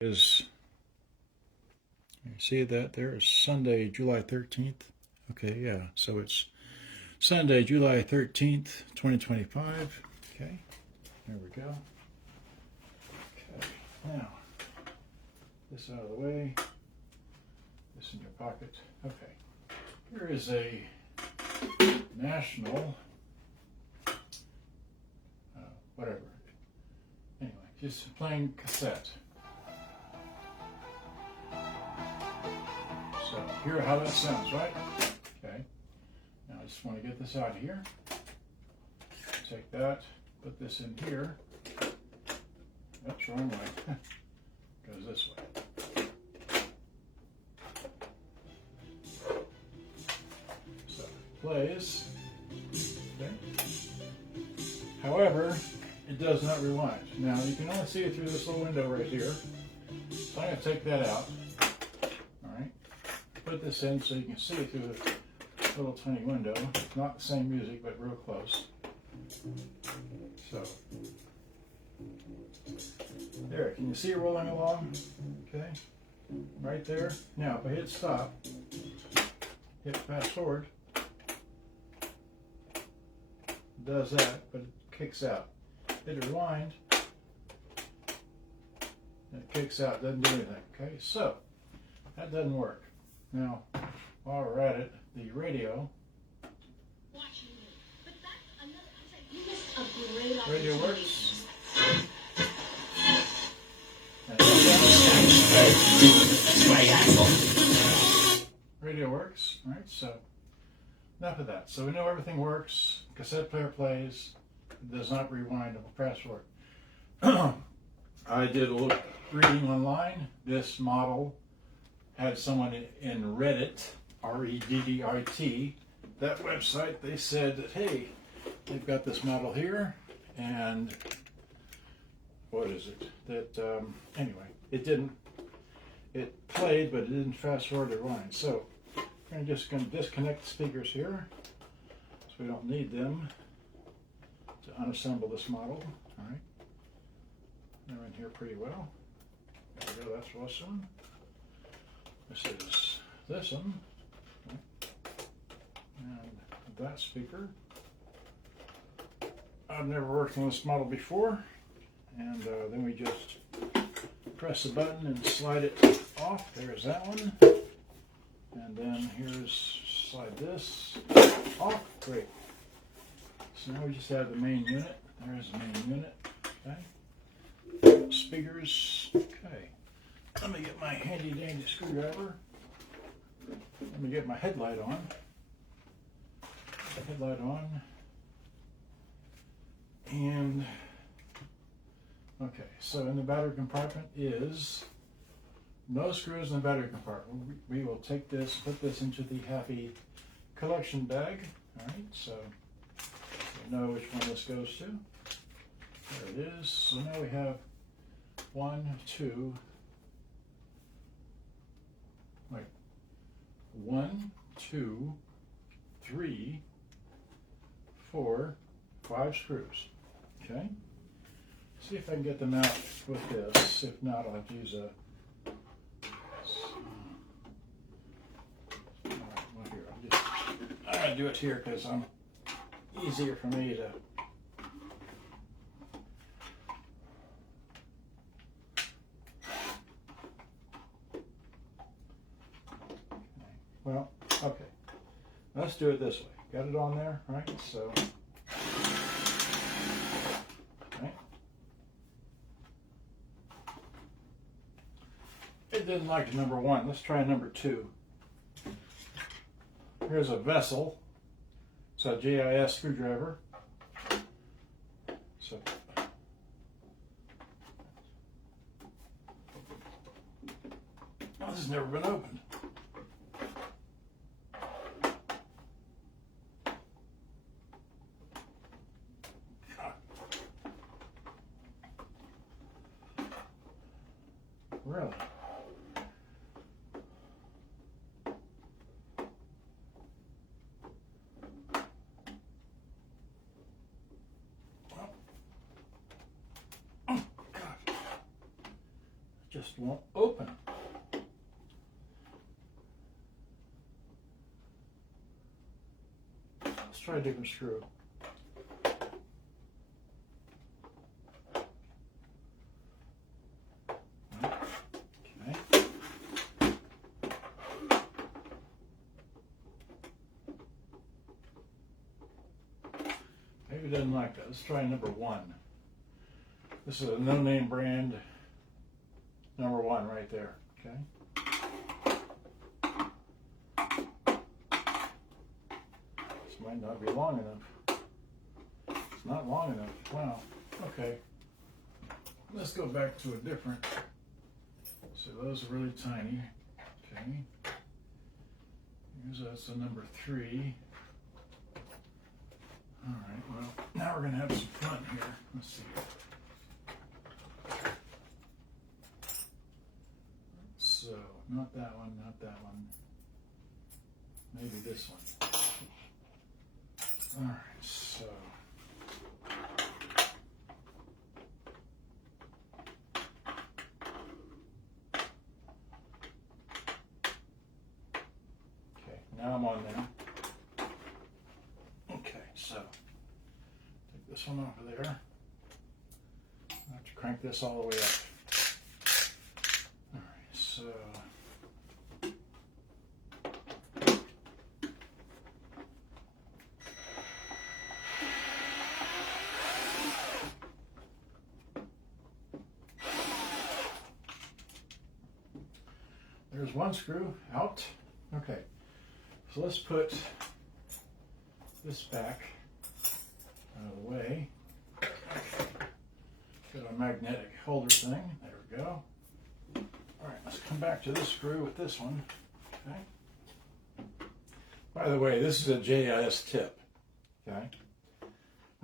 Is you see that there is Sunday, July 13th. Okay, yeah, so it's Sunday, July 13th, 2025. Okay, there we go. Okay, now this out of the way, this in your pocket. Okay, here is a national, whatever. Anyway, just playing cassette. So hear how that sounds, right? Okay. Now I just want to get this out of here. Take that, put this in here. That's wrong way. Goes this way. So it plays. Okay. However, it does not rewind. Now you can only see it through this little window right here. So I'm going to take that out. Put this in so you can see it through the little tiny window. Not the same music, but real close. So, there, can you see it rolling along? Okay, right there. Now, if I hit stop, hit fast forward, it does that, but it kicks out. Hit rewind, and it kicks out, doesn't do anything. Okay, so, that doesn't work. Now, while we're at it, the radio. Radio works. Radio works. All right, so enough of that. So we know everything works. Cassette player plays. It does not rewind or fast forward. I did a little reading online. This model had someone in Reddit, R-E-D-D-I-T, that website. They said that, hey, they've got this model here, and what is it? That anyway, it played, but it didn't fast forward or rewind. So I'm just going to disconnect the speakers here, so we don't need them to unassemble this model. All right, they're in here pretty well. There we go. That's awesome. This is this one, okay. And that speaker. I've never worked on this model before, and then we just press the button and slide it off. There's that one, and then here's slide this off. Great. So now we just have the main unit. There's the main unit. Okay. Speakers. Okay. Let me get my handy dandy screwdriver. Let me get my headlight on. Headlight on. And, okay, so in the battery compartment is no screws in the battery compartment. We will take this, put this into the happy collection bag. All right, so we know which one this goes to. There it is. So now we have 1, 2, 3, 4, 5 screws. Okay. See if I can get them out with this. If not, I'll have to use a. Well, here, I'm gonna do it here because I'm easier for me to. Well, okay. Let's do it this way. Got it on there, right? So, okay. It didn't like number 1. Let's try number 2. Here's a vessel. It's a GIS screwdriver. So, oh, this has never been opened. Really? Well, oh God. just won't open. Let's try a different screw. Maybe it doesn't like that. Let's try number 1. This is a no-name brand. Number 1 right there. Okay. This might not be long enough. It's not long enough. Wow. Okay. Let's go back to a different. So those are really tiny. Okay. Here's that's a number 3. All right, well, now we're going to have some fun here. Let's see. So, not that one, not that one. Maybe this one. All right, so. Okay, now I'm on there. So, take this one off of there. I have to crank this all the way up. All right, so. There's one screw out. Okay, so let's put this back out of the way. Got a magnetic holder thing. There we go. All right, let's come back to this screw with this one. Okay. By the way, this is a JIS tip. Okay.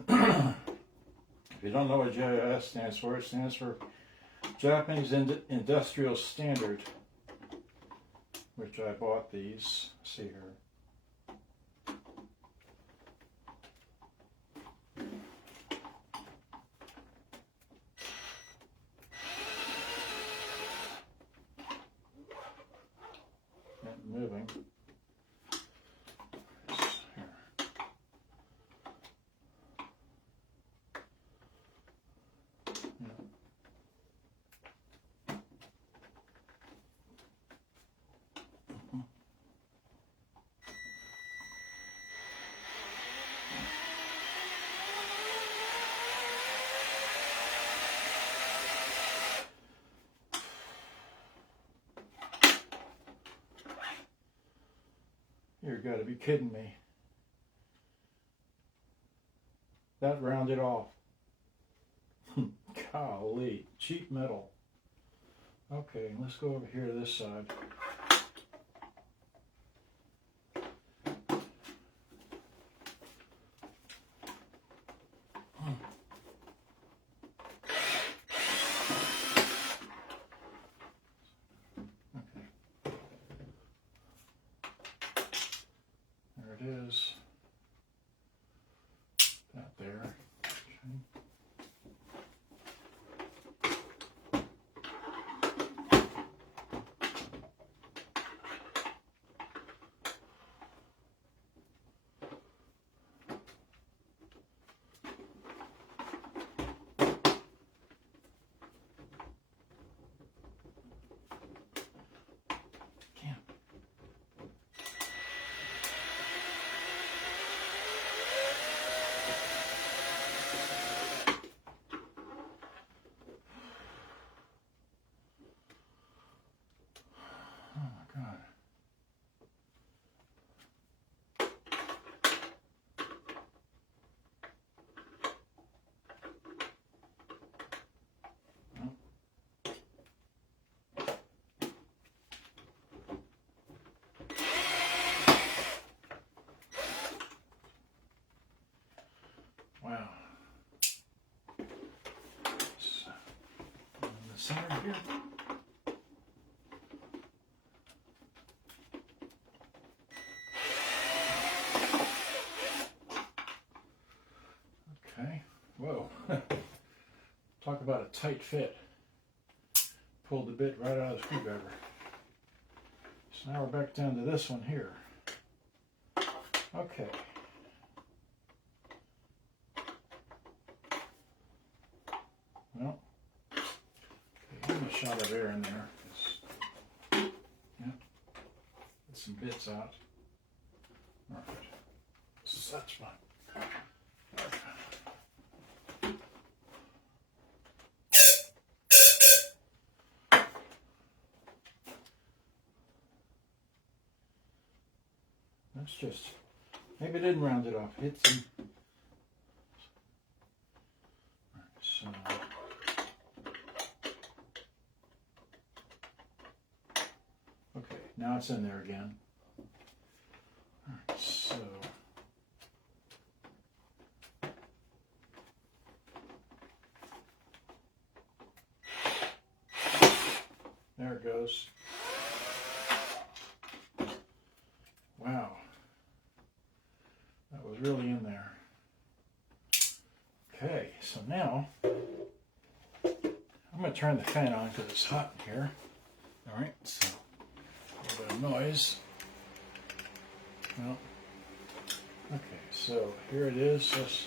If you don't know what JIS stands for, it stands for Japanese Industrial Standard, which I bought these. See here. Moving. Here. Yeah. You've got to be kidding me. That rounded off. Golly, cheap metal. Okay, let's go over here to this side. Is that there. Okay. Wow. So, in the center here. Okay. Whoa. Talk about a tight fit. pulled the bit right out of the screwdriver. So now we're back down to this one here. Okay. Well, okay, give me a shot of air in there. Yeah, get some bits out. All right, so that's fine. That's just, maybe I didn't round it off. Hit some. All right, so. Okay, now it's in there again. All right, so. There it goes. Wow. That was really in there. Okay, so now I'm going to turn the fan on because it's hot in here. All right, so a little bit of noise. Well, okay, so here it is. Let's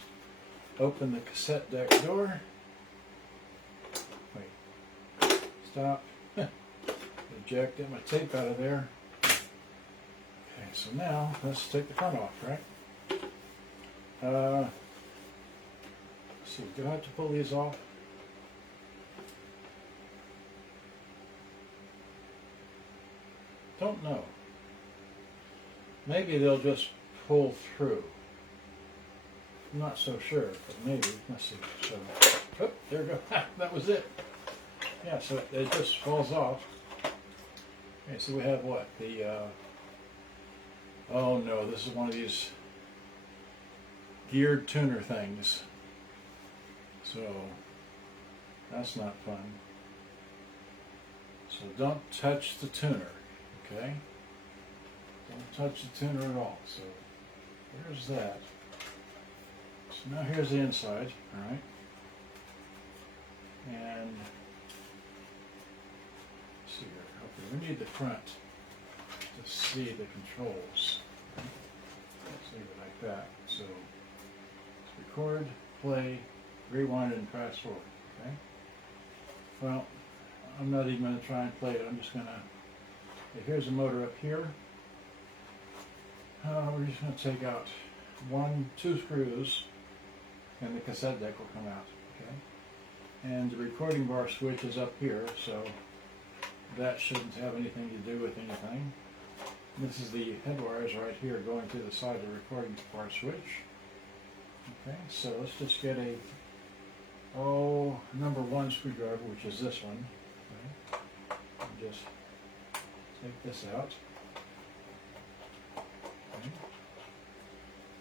open the cassette deck door. Wait, stop. Eject, get my tape out of there. Okay, so now let's take the front off, right? Let's see, do I have to pull these off? Don't know. Maybe they'll just pull through. I'm not so sure, but maybe. Let's see. So, oh, there we go. That was it. Yeah, so it just falls off. Okay, so we have what? The, oh no, this is one of these geared tuner things. So, that's not fun. So don't touch the tuner, okay? Don't touch the tuner at all. So, there's that. So now here's the inside, all right? And let's see here. Okay, we need the front to see the controls. Let's leave it like that. So let's record, play, rewind, and fast forward. Okay. Well, I'm not even going to try and play it. I'm just going to. Okay, here's the motor up here. We're just going to take out 2 screws, and the cassette deck will come out. Okay. And the recording bar switch is up here, so that shouldn't have anything to do with anything. This is the head wires right here going to the side of the recording bar switch. Okay, so let's just get a number 1 screwdriver, which is this one. Okay. And just take this out. Okay.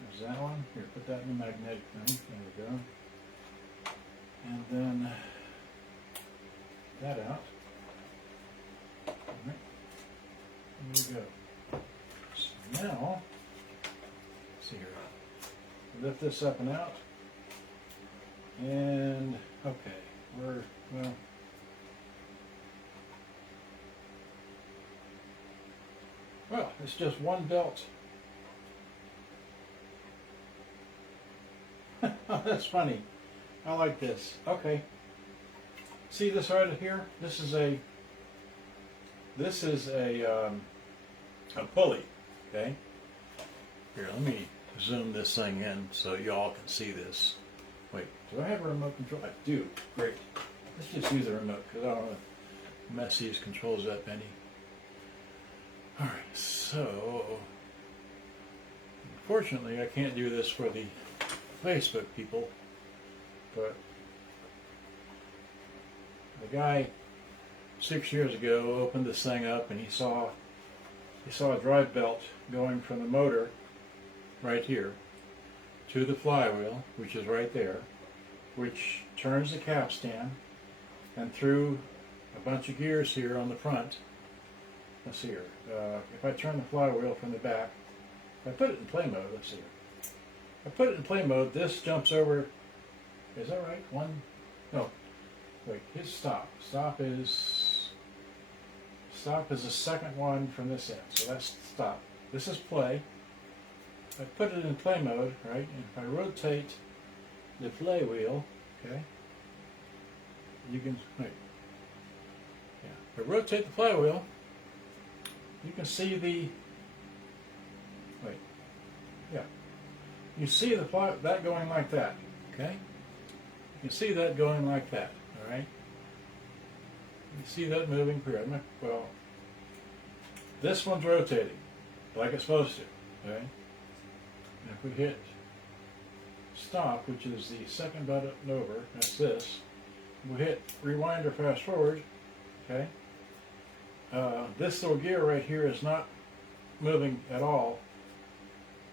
There's that one. Here, put that in the magnetic thing. There we go. And then that out. Alright. There we go. So now, let's see here. Lift this up and out. And, okay, well, it's just one belt. Oh, that's funny. I like this. Okay. See this right here? This is a pulley. Okay. Here, let me zoom this thing in so y'all can see this. Wait, do I have a remote control? I do. Great. Let's just use the remote because I don't want to mess these controls up any. All right. So, unfortunately, I can't do this for the Facebook people, but the guy 6 years ago opened this thing up and he saw a drive belt going from the motor right here to the flywheel, which is right there, which turns the capstan, and through a bunch of gears here on the front. Let's see here. If I turn the flywheel from the back, if I put it in play mode, let's see here. If I put it in play mode, this jumps over. Is that right? No. Wait, his stop. Stop is Stop is the second one from this end, so that's stop. This is play. I put it in play mode, right? And if I rotate the play wheel, okay, you can, wait. Yeah, if I rotate the play wheel, you can see the, wait, yeah. You see that going like that, okay? You can see that going like that, all right? You see that moving here. Well, this one's rotating like it's supposed to, okay? And if we hit stop, which is the second button over, that's this, we hit rewind or fast forward, okay? This little gear right here is not moving at all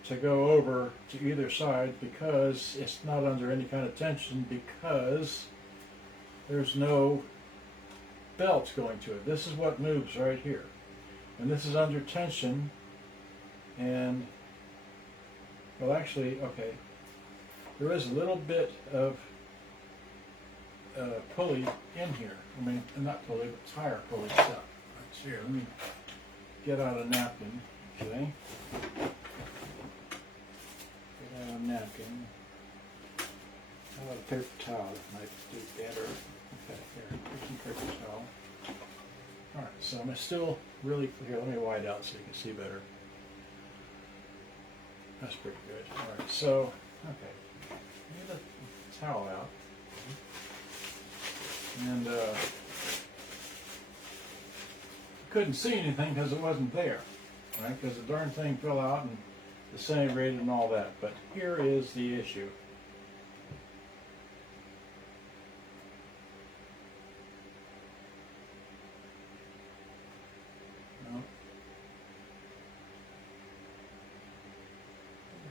to go over to either side because it's not under any kind of tension because there's no belt going to it. This is what moves right here. And this is under tension and, well actually, okay, there is a little bit of pulley in here. I mean, not pulley, but tire pulley stuff. Right here, let me get out a napkin, okay? Get out a napkin. How about a paper towel? That might do better. Okay, here, here's some paper towel. Alright, so I'm still really, here, let me wide out so you can see better. That's pretty good. Alright, so, okay. Let me get the towel out. And couldn't see anything because it wasn't there, right? Because the darn thing fell out and disintegrated and all that. But here is the issue. Well,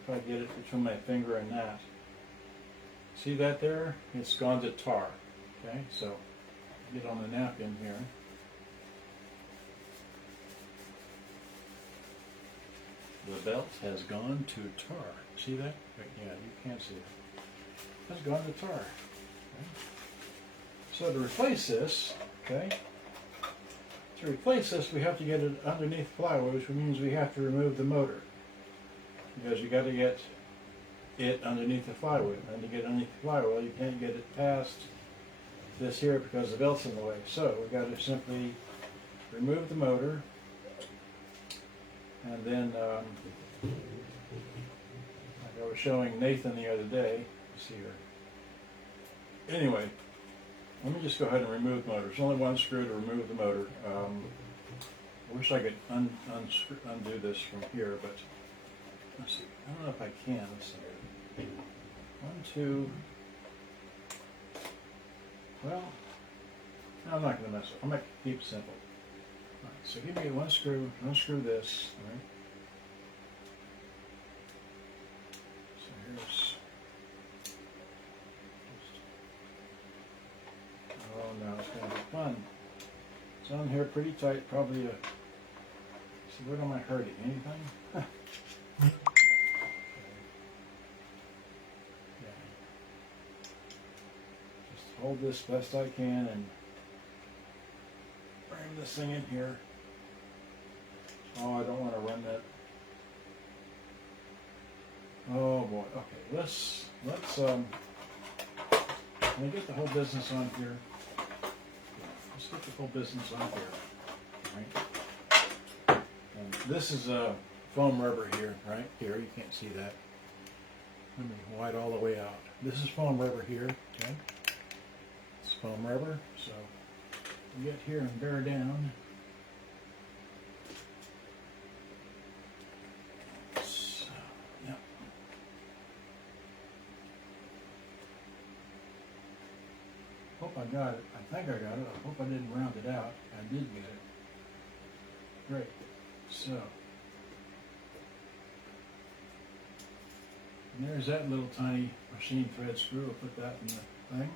if I get it between my finger and that. See that there? It's gone to tar. Okay, so get on the napkin here. The belt has gone to tar. See that? Yeah, you can't see it. It's gone to tar. Okay. So to replace this, okay, we have to get it underneath the flywheel, which means we have to remove the motor. Because you got to get it underneath the flywheel. And to get underneath the flywheel, you can't get it past this here because the belt's in the way. So we've got to simply remove the motor and then like I was showing Nathan the other day, see here. Anyway, let me just go ahead and remove the motor. There's only one screw to remove the motor. I wish I could undo this from here, but let's see. I don't know if I can. Let's see. 1, 2. Well, I'm not going to mess up. I'm going to keep it simple. All right, so give me one screw, unscrew this. All right. So here's. Oh no, it's going to be fun. It's on here pretty tight, probably a. So what am I hurting? Anything? Hold this best I can and bring this thing in here. Oh, I don't want to run that. Oh boy. Okay, let's let me get the whole business on here. Let's get the whole business on here. Right. And this is a foam rubber here, right here. You can't see that. Let me wide all the way out. This is foam rubber here. Okay. Foam rubber, so you get here and bear down. So, yep. Hope I got it. I think I got it. I hope I didn't round it out. I did get it. Great. So, and there's that little tiny machine thread screw. I'll put that in the thing.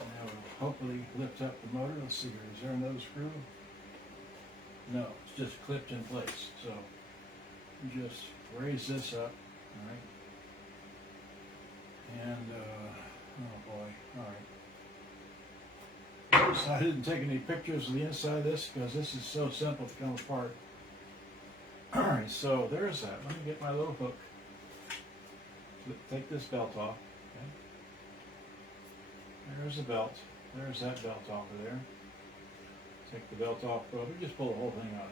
Now we'll hopefully lift up the motor. Let's see here. Is there another screw? No, it's just clipped in place. So you just raise this up, all right? And oh boy, all right. So I didn't take any pictures of the inside of this because this is so simple to come apart. Alright, so there's that. Let me get my little hook. Take this belt off. Okay. There's the belt. There's that belt off of there. Take the belt off. Well, we just pull the whole thing out.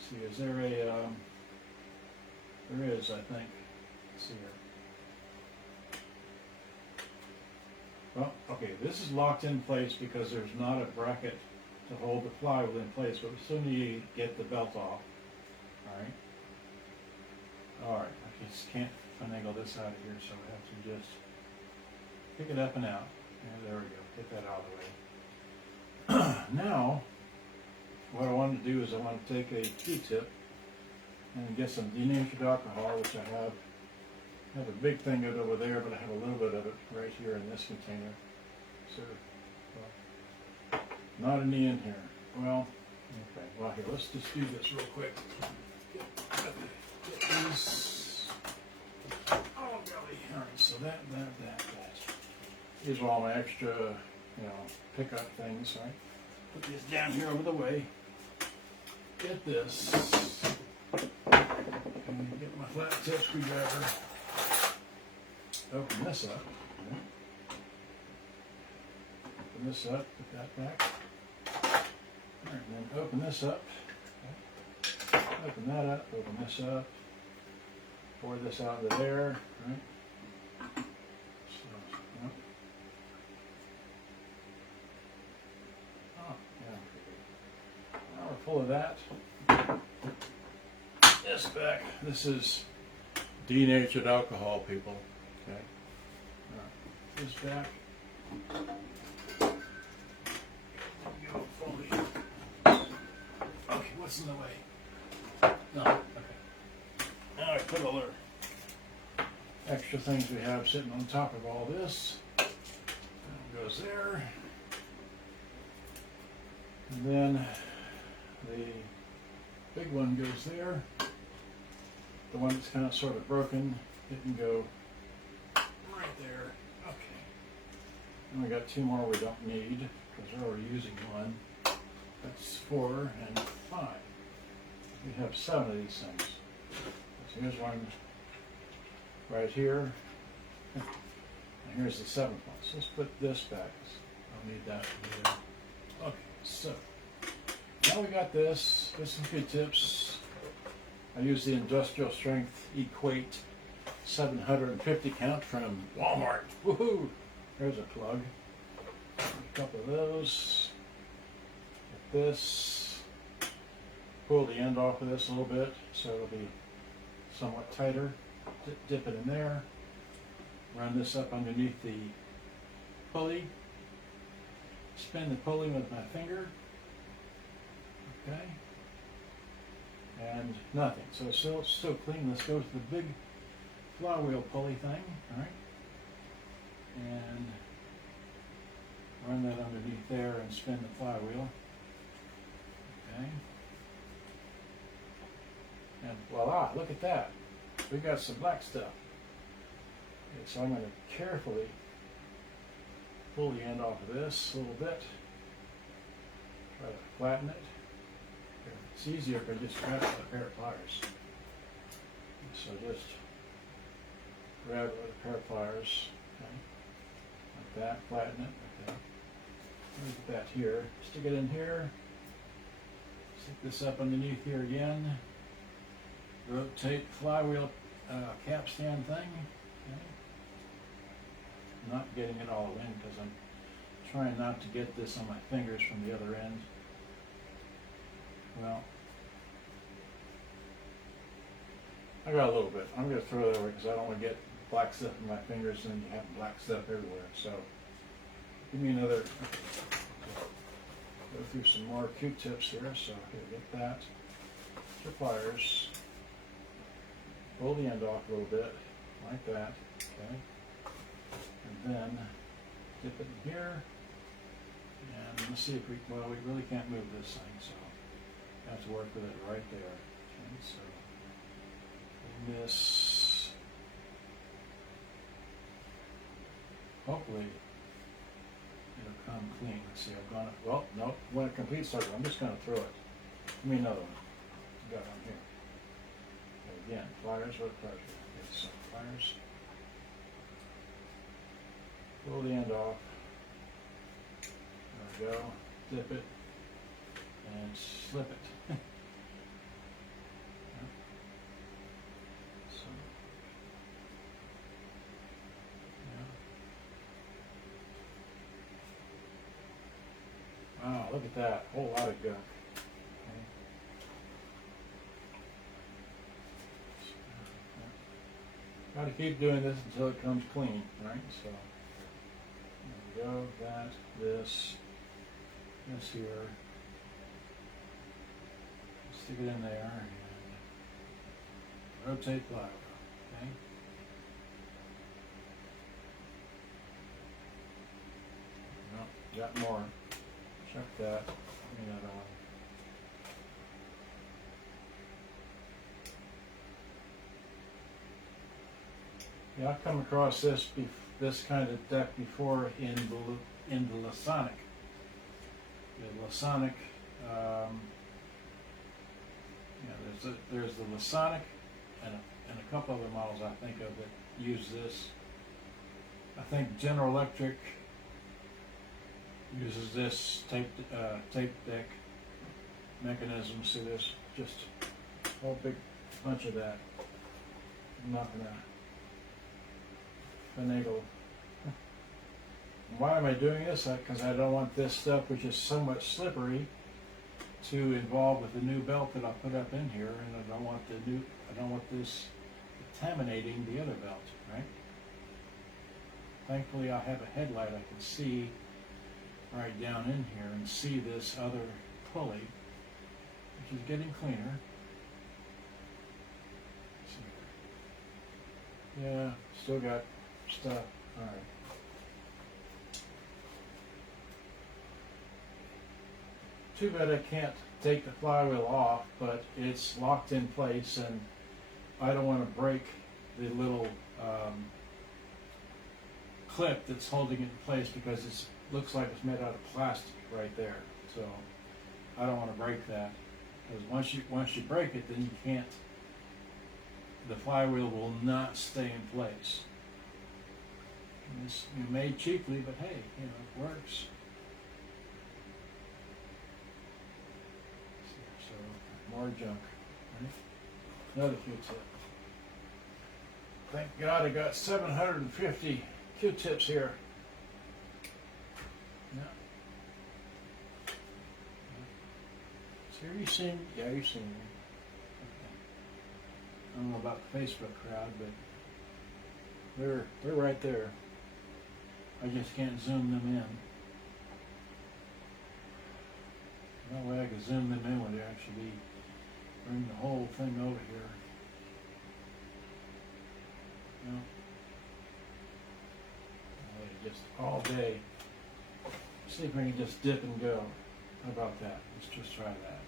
See, is there a... there is, I think. Let's see here. Well, okay, this is locked in place because there's not a bracket to hold the flywheel in place, but as soon as you get the belt off, alright, I just can't finagle this out of here, so I have to just pick it up and out. And there we go, get that out of the way. Now, what I want to do is I want to take a Q-tip and get some denatured alcohol, which I have. I have a big thing of it over there, but I have a little bit of it right here in this container. So, well, not any in here. Well, okay. Well, here, let's just do this real quick. Get these. Oh, golly. All right, so that. These are all my extra, pickup things, right? Put these down here over the way. Get this. And get my flat tip screwdriver. Open this up. Okay. Open this up, put that back. All right, then open this up. Okay. Open that up, open this up. Pour this out into there, right? So, yep. Oh, yeah. Now we're full of that. This back. This is denatured alcohol, people. Okay. All right. This back. Okay, what's in the way? No. Okay. Now I put all our extra things we have sitting on top of all this. That goes there. And then the big one goes there. The one that's kind of sort of broken didn't go right there. Okay. And we got two more we don't need because we're already using one. That's 4 and 5. We have 7 of these things. So here's one right here. And here's the 7th one. So let's put this back. I'll need that here. Okay, so now we got this. There's some good tips. I use the industrial strength Equate 750 count from Walmart. Woohoo! There's a plug. A couple of those. Get this. Pull the end off of this a little bit so it'll be somewhat tighter. Dip it in there. Run this up underneath the pulley. Spin the pulley with my finger. Okay. And nothing. So it's still clean. Let's go to the big flywheel pulley thing. Alright. And run that underneath there and spin the flywheel. Okay. And voila, look at that. We got some black stuff. Okay, so I'm going to carefully pull the end off of this a little bit. Try to flatten it. It's easier if I just grab a pair of pliers. So just grab it with a pair of pliers. Okay. Like that, flatten it. Okay. Put that here. Stick it in here. Stick this up underneath here again. Rotate flywheel capstan thing. Okay. Not getting it all in because I'm trying not to get this on my fingers from the other end. Well, I got a little bit. I'm going to throw it away because I don't want to get black stuff in my fingers and you have black stuff everywhere. So give me another. Go through some more Q-tips here. So here, get that. Get your pliers. Pull the end off a little bit, like that. Okay. And then dip it in here. And let's see if we really can't move this thing. So have to work with it right there. Okay, so this hopefully it'll come clean. Let's see, I've gone, well, no, when it completes circle, I'm just going to throw it. Give me another one. I've got one here. And again, pliers with pressure. Okay, so pliers. Pull the end off. There we go. Dip it and slip it. So, yeah. Wow, look at that. A whole lot of gunk. Okay. Got to keep doing this until it comes clean, right? So there we go. That, this here. Stick it in there and rotate plywood. Okay. No, got more. Check that. Bring that on. Yeah, I've come across this kind of deck before in the Lasonic. The Lasonic, yeah, there's the Lasonic and a couple other models I think of that use this. I think General Electric uses this tape deck mechanism. See this? Just a whole big bunch of that. I'm not gonna finagle. Why am I doing this? Because I don't want this stuff, which is somewhat slippery, to involve with the new belt that I'll put up in here, and I don't want this contaminating the other belt, right? Thankfully, I have a headlight I can see right down in here and see this other pulley, which is getting cleaner. Yeah, still got stuff. All right. Too bad I can't take the flywheel off, but it's locked in place, and I don't want to break the little clip that's holding it in place, because it looks like it's made out of plastic right there. So I don't want to break that, because once you break it, then you can't. The flywheel will not stay in place. And it's made cheaply, but hey, it works. So more junk. Right? Another Q-tip. Thank God I got 750 Q-tips here. Yeah. So have you seen? Yeah, you've seen me. I don't know about the Facebook crowd, but they're right there. I just can't zoom them in. No way I could zoom them in would actually bring the whole thing over here. No. Just all day. See if we can just dip and go. How about that? Let's just try that.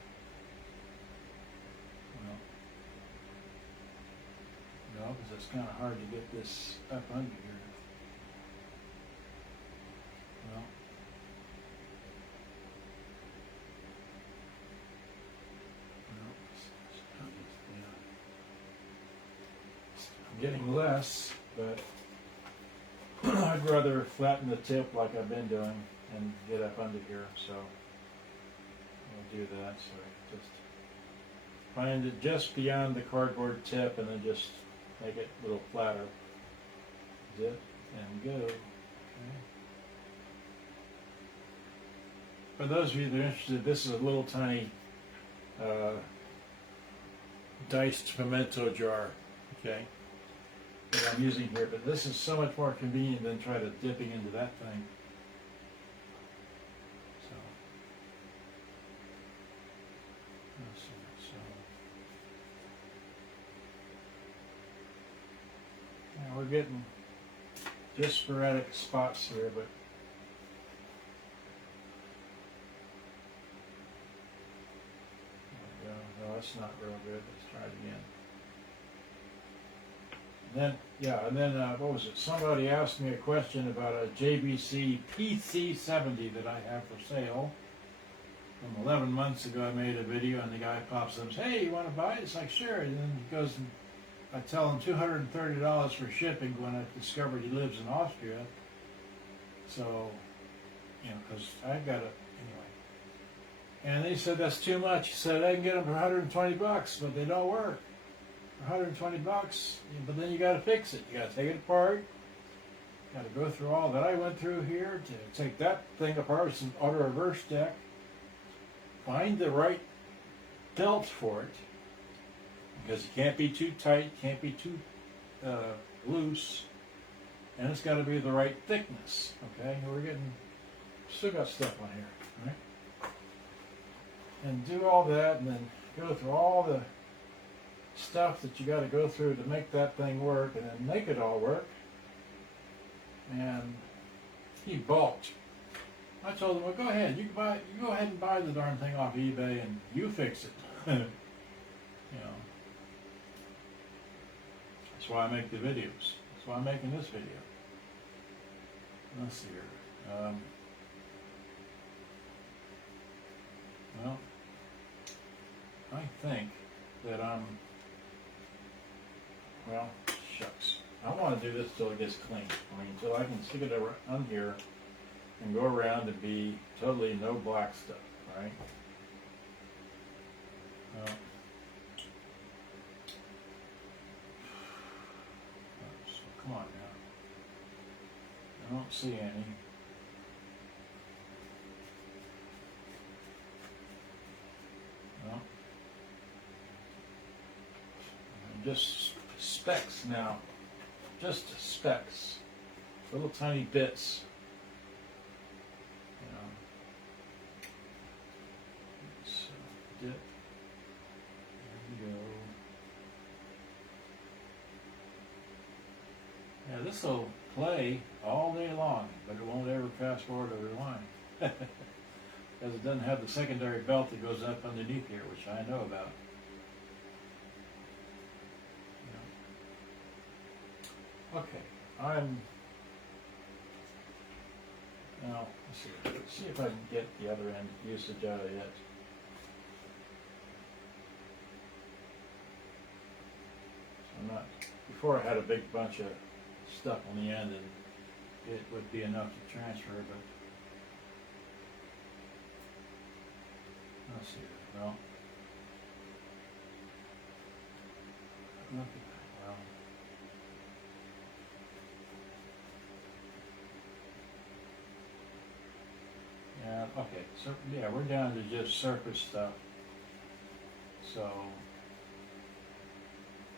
Well. No, because it's kind of hard to get this up under here. Well, I'm getting less, but I'd rather flatten the tip like I've been doing and get up under here. So I'll do that. So just find it just beyond the cardboard tip, and then just make it a little flatter. Zip and go. Okay. For those of you that are interested, this is a little tiny diced pimento jar, okay, that I'm using here. But this is so much more convenient than try to dipping into that thing. So, yeah, we're getting just sporadic spots here, but no, that's not real good. Let's try it again. What was it? Somebody asked me a question about a JBC PC70 that I have for sale. From 11 months ago, I made a video, and the guy pops up and says, "Hey, you want to buy it?" It's like, "Sure." And then he goes and I tell him $230 for shipping when I discovered he lives in Austria. So, because I got it anyway. And he said, "That's too much." He said, "I can get them for $120, but they don't work. For $120, but then you got to fix it. You got to take it apart. Got to go through all that I went through here to take that thing apart. It's an auto reverse deck. Find the right belt for it, because it can't be too tight, can't be too loose, and it's got to be the right thickness. Okay, still got stuff on here, right? And do all that, and then go through all the stuff that you got to go through to make that thing work, and then make it all work. And he balked. I told him, "Well, go ahead. You go ahead and buy the darn thing off eBay, and you fix it." That's why I make the videos. That's why I'm making this video. Let's see here. Well, I think that well, shucks. I want to do this till it gets clean. Until I can stick it on here and go around and be totally no black stuff, right? So come on now. I don't see any. No. Just specks now. Just specks. Little tiny bits. Dip. There we go. Yeah, this will play all day long, but it won't ever fast forward or rewind. Because it doesn't have the secondary belt that goes up underneath here, which I know about. Okay, now, let's see if I can get the other end usage out of it. Before I had a big bunch of stuff on the end, and it would be enough to transfer, but let's see. Well, look at that. Well, yeah, okay. So yeah, we're down to just surface stuff. So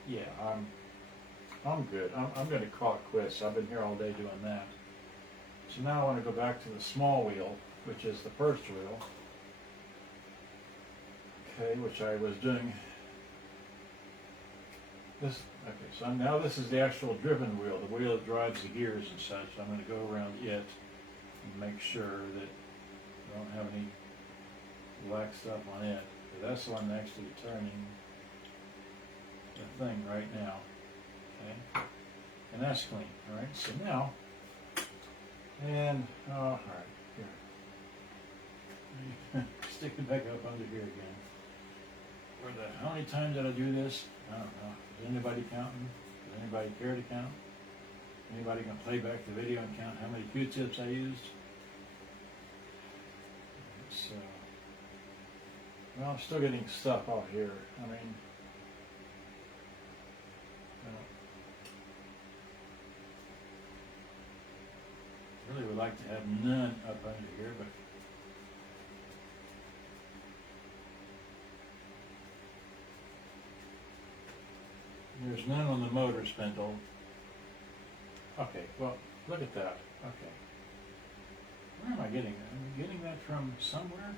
yeah, I'm good. I'm going to call it quits. I've been here all day doing that. So now I want to go back to the small wheel, which is the first wheel. Okay, which I was doing this. Okay, so now this is the actual driven wheel, the wheel that drives the gears and such. I'm going to go around it and make sure that I don't have any black stuff on it. But that's the one actually turning the thing right now. Okay, and that's clean. All right, so now, and all right, here, stick it back up under here again. How many times did I do this? I don't know. Is anybody counting? Does anybody care to count? Anybody can play back the video and count how many Q-tips I used? So, well, I'm still getting stuff out here. I mean, really would like to have none up under here, but there's none on the motor spindle. Okay, well, look at that. Okay. Where am I getting that? Am I getting that from somewhere?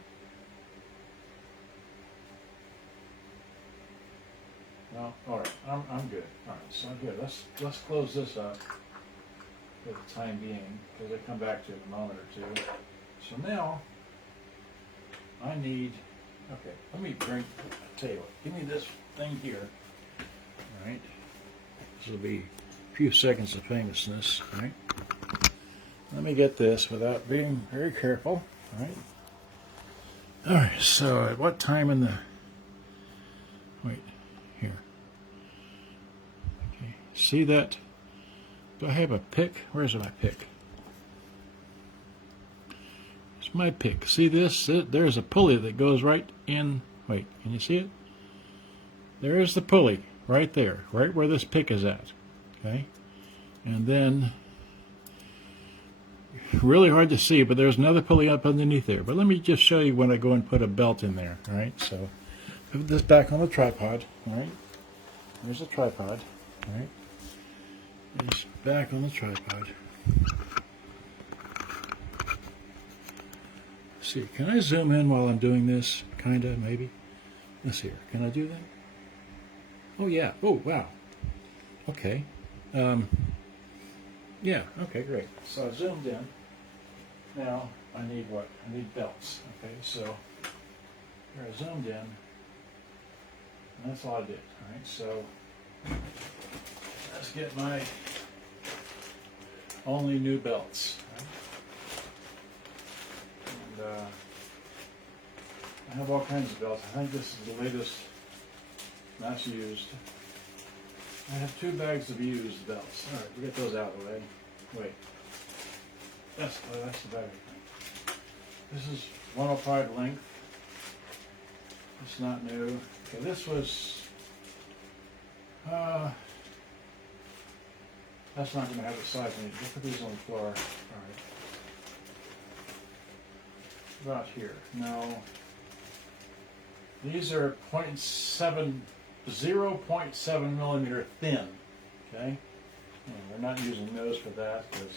Well, all right, I'm good. All right, so here, let's close this up for the time being, because I come back to it in a moment or two. So now, I need, okay, let me bring, I'll tell you what, give me this thing here. All right, this will be few seconds of famousness, right? Let me get this without being very careful, right? All right, so at what time in the... Wait, here. Okay, see that? Do I have a pick? Where's my pick? It's my pick. See this? There's a pulley that goes right in... Wait, can you see it? There's the pulley right there, right where this pick is at. Okay? And then... Really hard to see, but there's another pulley up underneath there. But let me just show you when I go and put a belt in there. All right, so put this back on the tripod. All right, there's a tripod. All right, it's back on the tripod. Let's see, can I zoom in while I'm doing this? Kinda, maybe. Let's see here. Can I do that? Oh yeah. Oh wow. Okay. Yeah. Okay. Great. So I zoomed in. Now I need what? I need belts. Okay. So here I zoomed in, and that's all I did. All right. So let's get my only new belts. Right? And I have all kinds of belts. I think this is the latest. That's used. I have 2 bags of used belts. All right, we'll get those out of the way. Wait. That's the battery thing. This is 105 length. It's not new. Okay, this was... that's not going to have the size I need. We'll put these on the floor. All right. About here. Now, these are 0.7 millimeter thin. Okay? And we're not using those for that because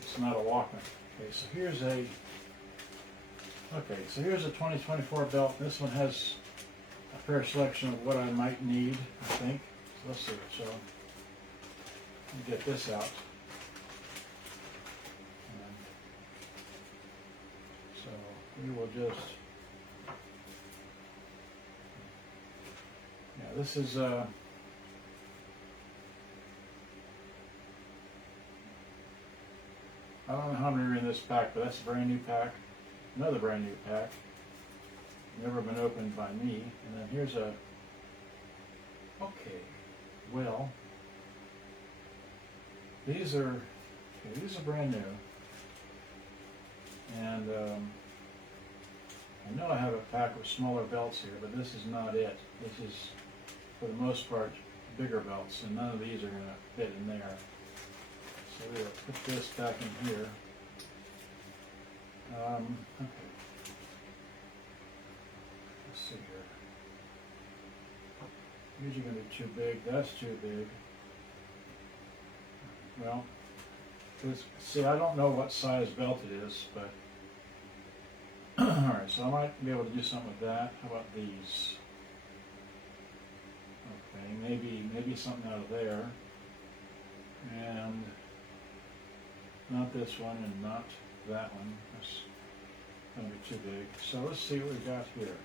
it's not a Walkman. Okay, so here's a 2024 belt. This one has a fair selection of what I might need, I think. So let's see. So let me get this out. And so we will just... Yeah, this is I don't know how many are in this pack, but that's a brand new pack. Another brand new pack. Never been opened by me. And then here's a... Okay, well, these are brand new. And I know I have a pack with smaller belts here, but this is not it. This is, for the most part, bigger belts, and none of these are going to fit in there. So we'll put this back in here. Okay. Let's see here. These are going to be too big. That's too big. Well, see, I don't know what size belt it is, but alright, so I might be able to do something with that. How about these? Okay, maybe something out of there. And not this one and not that one. That's going to be too big. So let's see what we got here.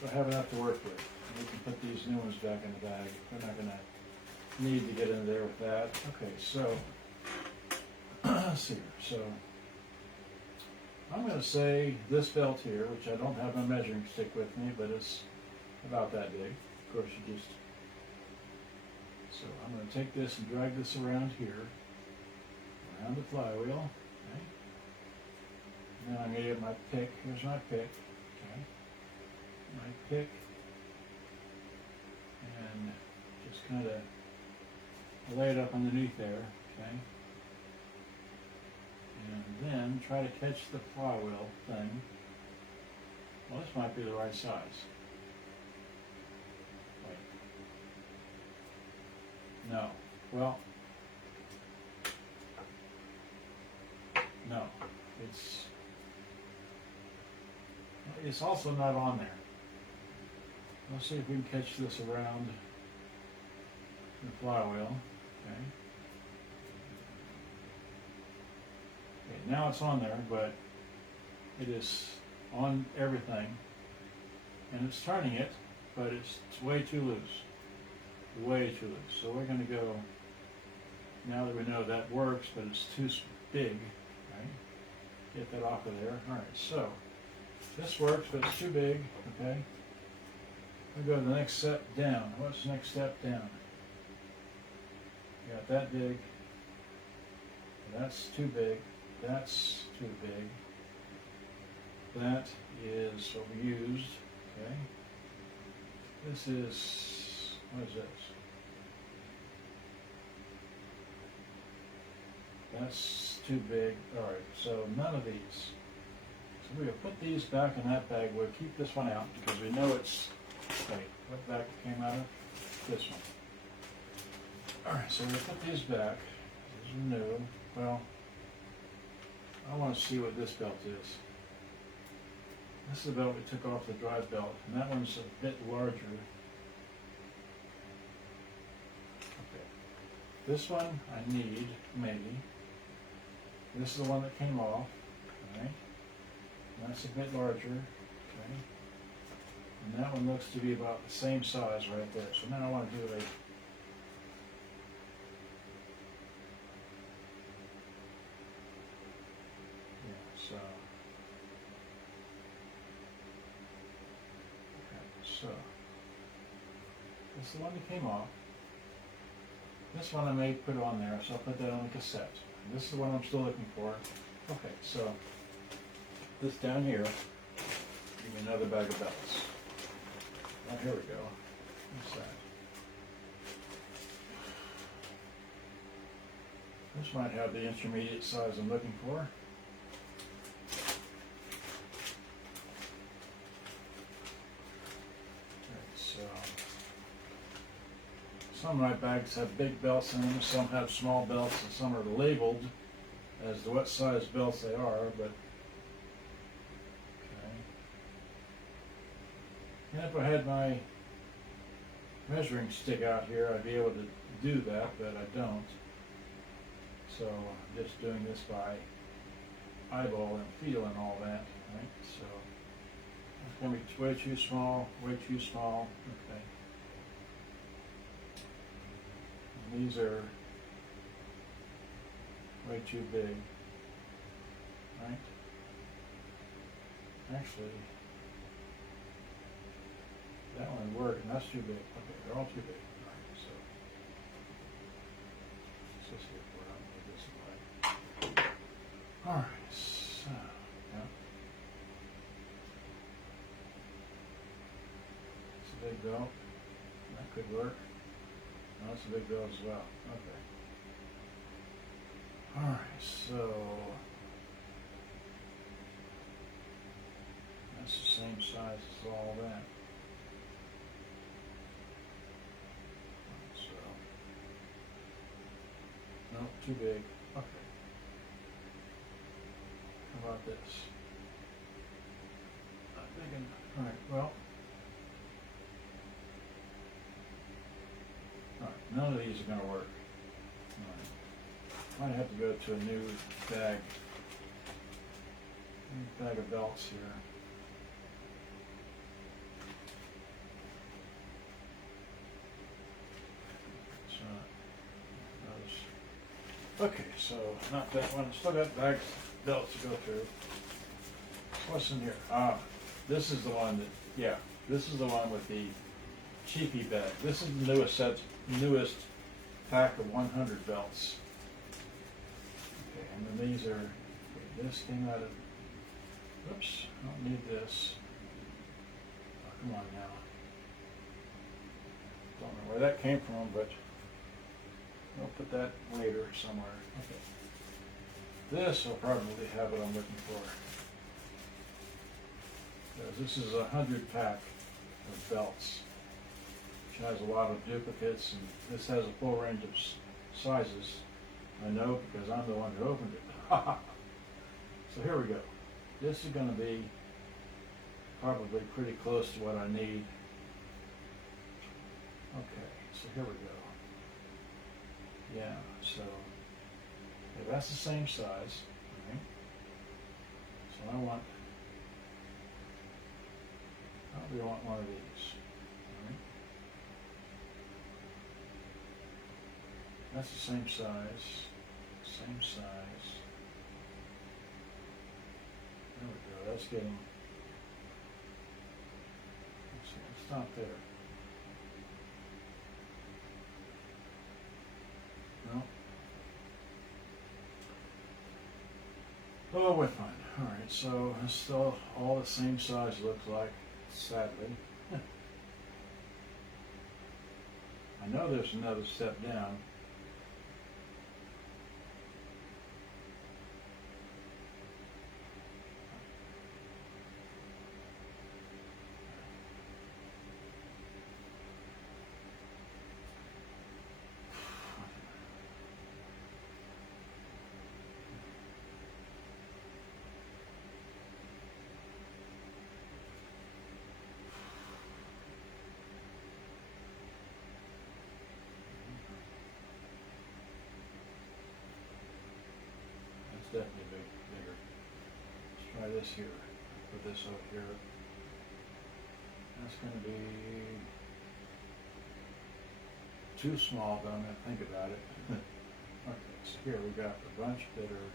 So I have enough to work with. We can put these new ones back in the bag. We're not going to need to get in there with that. Okay, so let's see here. So I'm going to say this belt here, which I don't have my measuring stick with me, but it's about that big. Of course, you just... So I'm going to take this and drag this around here, around the flywheel. Okay. And then I'm going to get my pick. Here's my pick. Okay. My pick. And just kind of lay it up underneath there. Okay. And then try to catch the flywheel thing. Well, this might be the right size. Wait. No. Well, no. It's also not on there. Let's see if we can catch this around the flywheel. Okay. Okay, now it's on there, but it is on everything, and it's turning it, but it's way too loose. way too loose. So we're going to go, now that we know that works, but it's too big, right? Get that off of there. All right, so this works, but it's too big, okay? We go to the next step down. What's the next step down? Got that big. That's too big. That's too big. That is what we used, okay? This is, what is this? That's too big. All right, so none of these. So we're going to put these back in that bag. We'll keep this one out because we know it's, wait, what bag came out of? This one. All right, so we'll put these back. These are new. Well, I want to see what this belt is. This is the belt we took off the drive belt, and that one's a bit larger. Okay. This one I need, maybe. This is the one that came off, all right? And that's a bit larger, okay? And that one looks to be about the same size right there. So now I want to do a So, this is the one that came off. This one I may put on there, so I'll put that on the cassette. And this is the one I'm still looking for. Okay, so this down here, give me another bag of belts. Oh, here we go. What's that? This might have the intermediate size I'm looking for. Some of my bags have big belts in them, some have small belts, and some are labeled as to what size belts they are, but okay. And if I had my measuring stick out here, I'd be able to do that, but I don't. So I'm just doing this by eyeball and feel and all that, right? So it's going to be way too small, okay. These are way too big, right? Actually, that one would work, and that's too big. Okay, they're all too big. All right, so let's see where I'm going to this way. All right, so yeah, it's a big belt. That could work. No, that's a big bill as well. Okay. All right, so that's the same size as all that. So, no, too big. Okay. How about this? Not big enough. All right, well. None of these are going to work. Might have to go to a new bag of belts here. So, okay, so not that one. Still got bags of belts to go through. What's in here? This is the one that, yeah, this is the one with the cheapy bag. This is the newest pack of 100 belts. Okay, and then these are, okay, this came out of, oops, I don't need this. Oh, come on now. Don't know where that came from, but I'll put that later somewhere. Okay. This will probably have what I'm looking for. Because this is a 100 pack of belts. Has a lot of duplicates, and this has a full range of sizes. I know because I'm the one who opened it. So here we go. This is going to be probably pretty close to what I need. Okay, so here we go. Yeah, so okay, that's the same size. Right? So I probably want one of these. That's the same size. Same size. There we go. That's getting. Let's see. Let's stop there. No. Oh, we're fine. All right. So it's still all the same size. Looks like, sadly. I know there's another step down. Definitely bigger. Let's try this here. Put this up here. That's going to be too small, but I'm going to think about it. Okay, so here we got a bunch that are,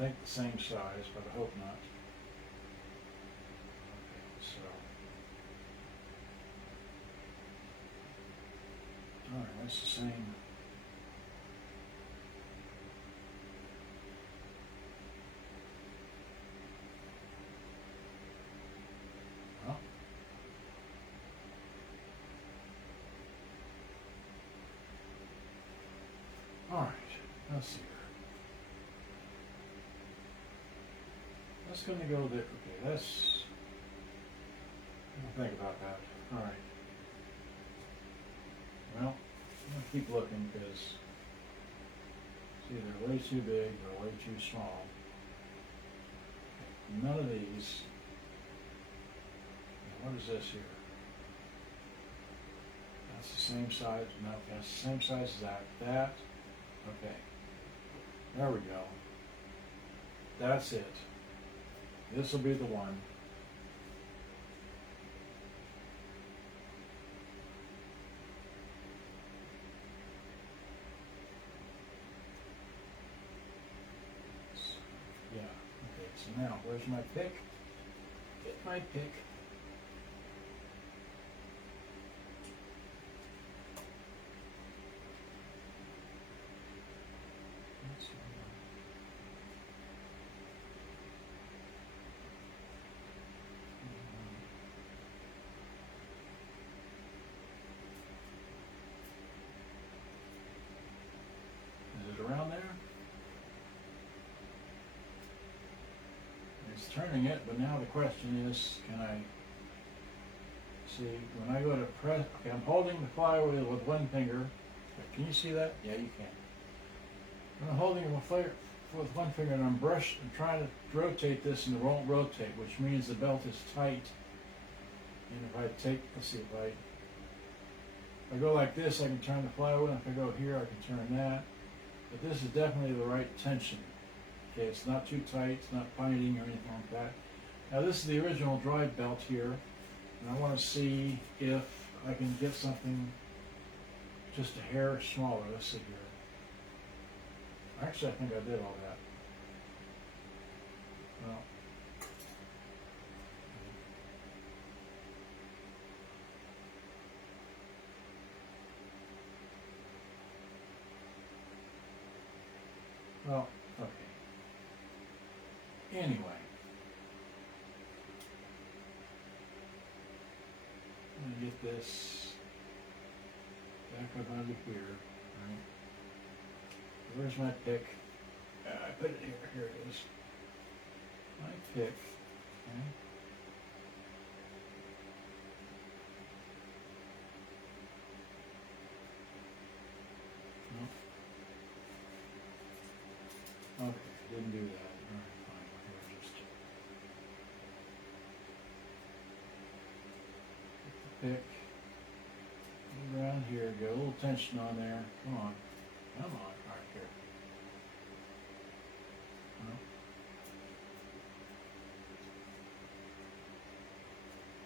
I think, the same size, but I hope not. Okay, so. Alright, that's the same. Alright, let's see here. That's going to go there. Okay, that's. I'll think about that. Alright. Well, I'm going to keep looking because it's either way too big or way too small. Okay, none of these. What is this here? That's the same size. No, that's the same size as that. That. Okay. There we go. That's it. This will be the one. Yeah. Okay, so now, where's my pick? Get my pick. Around there. It's turning it, but now the question is, can I see when I go to press? Okay, I'm holding the flywheel with one finger. Can you see that? Yeah, you can. I'm holding the flywheel with one finger, and I'm trying to rotate this, and it won't rotate, which means the belt is tight. And if I take, let's see, if I go like this, I can turn the flywheel. If I go here, I can turn that. But this is definitely the right tension. Okay, it's not too tight, it's not binding or anything like that. Now this is the original drive belt here, and I want to see if I can get something just a hair smaller. Let's see here. Actually, I think I did all that. Well, okay. Anyway. I'm going to get this back up under here. Right. Where's my pick? I put it here. Here it is. My pick. Okay. Okay, didn't do that. Alright, fine. Here, just get the pick. Move around here, get a little tension on there. Come on. Come on. Alright, here. Well.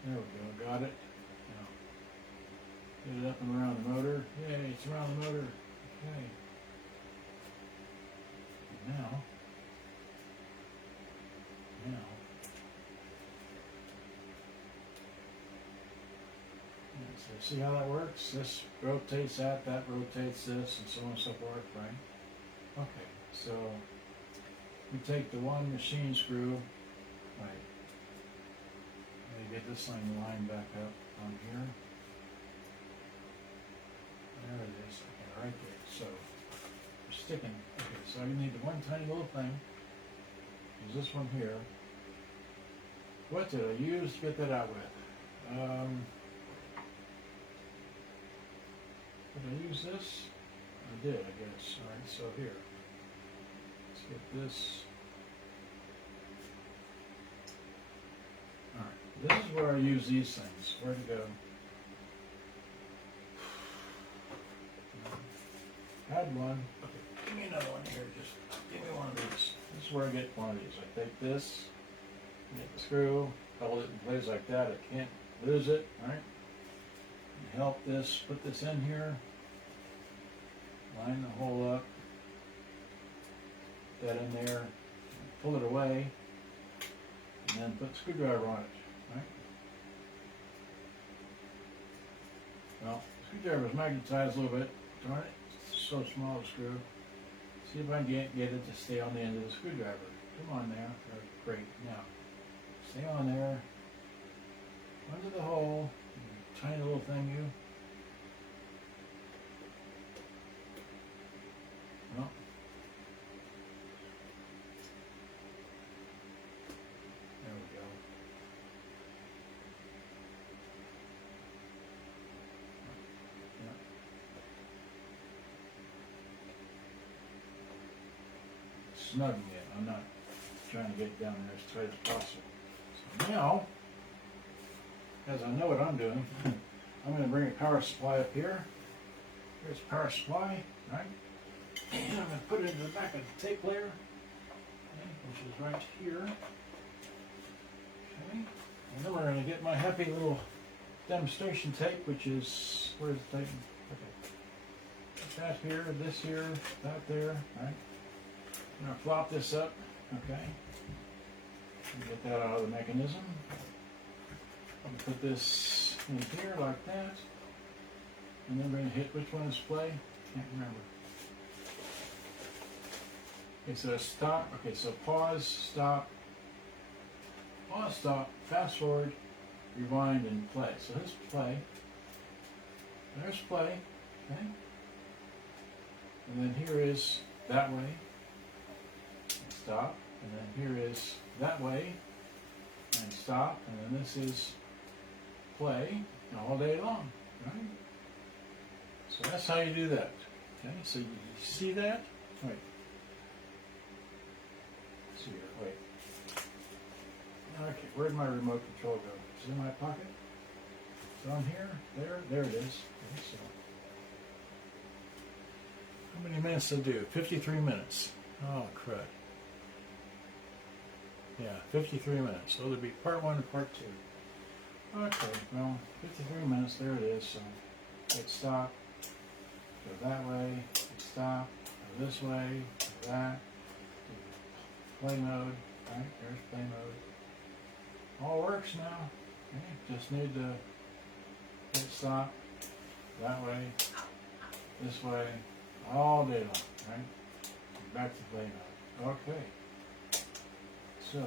There we go, got it. Now, get it up and around the motor. Yay, it's around the motor. Okay. Now. So see how that works? This rotates that rotates this, and so on and so forth, right? Okay, so we take the one machine screw, right? Let me get this thing lined back up on here. There it is, okay, right there. So we're sticking. Okay, so you need the one tiny little thing. Is this one here? What did I use to get that out with? Did I use this? I did, I guess. All right, so here. Let's get this. All right, this is where I use these things. Where to go? Had one. Okay, give me another one here. Just give me one of these. This is where I get one of these. I take this, get the screw, hold it in place like that. I can't lose it, right? Help this, put this in here, line the hole up, put that in there, pull it away, and then put the screwdriver on it, right? Well, the screwdriver is magnetized a little bit, darn it, it's so small a screw. See if I can get it to stay on the end of the screwdriver. Come on there, great, now, stay on there, under the hole, tiny little thing you. Well, there we go. Yeah. Snugging it. I'm not trying to get down there as tight as possible. So now, as I know what I'm doing, I'm going to bring a power supply up here. Here's power supply, right? And I'm going to put it in the back of the tape player, okay, which is right here. Okay. And then we're going to get my happy little demonstration tape, which is, where's the tape? Okay. That here, this here, that there, right? I'm going to flop this up, okay? And get that out of the mechanism. I'm going to put this in here like that, and then we're going to hit, which one is play? Can't remember. Okay, so stop, okay, so pause, stop, fast forward, rewind, and play. So here's play, there's play, okay? And then here is that way, stop, and then here is that way, and stop, and then this is play all day long, right? So that's how you do that. Okay, so you see that? Wait. See here, wait. Okay, where'd my remote control go? Is it in my pocket? It's on here, there it is. Okay, so how many minutes to do? 53 minutes. Oh crud. Yeah, 53 minutes. So there'll be part 1 and part 2. Okay, well, 53 minutes, there it is. So hit stop, go that way, hit stop, go this way, go that, play mode, right, there's play mode. All works now. Okay, just need to hit stop, that way, this way, all day long, right? Back to play mode. Okay. So,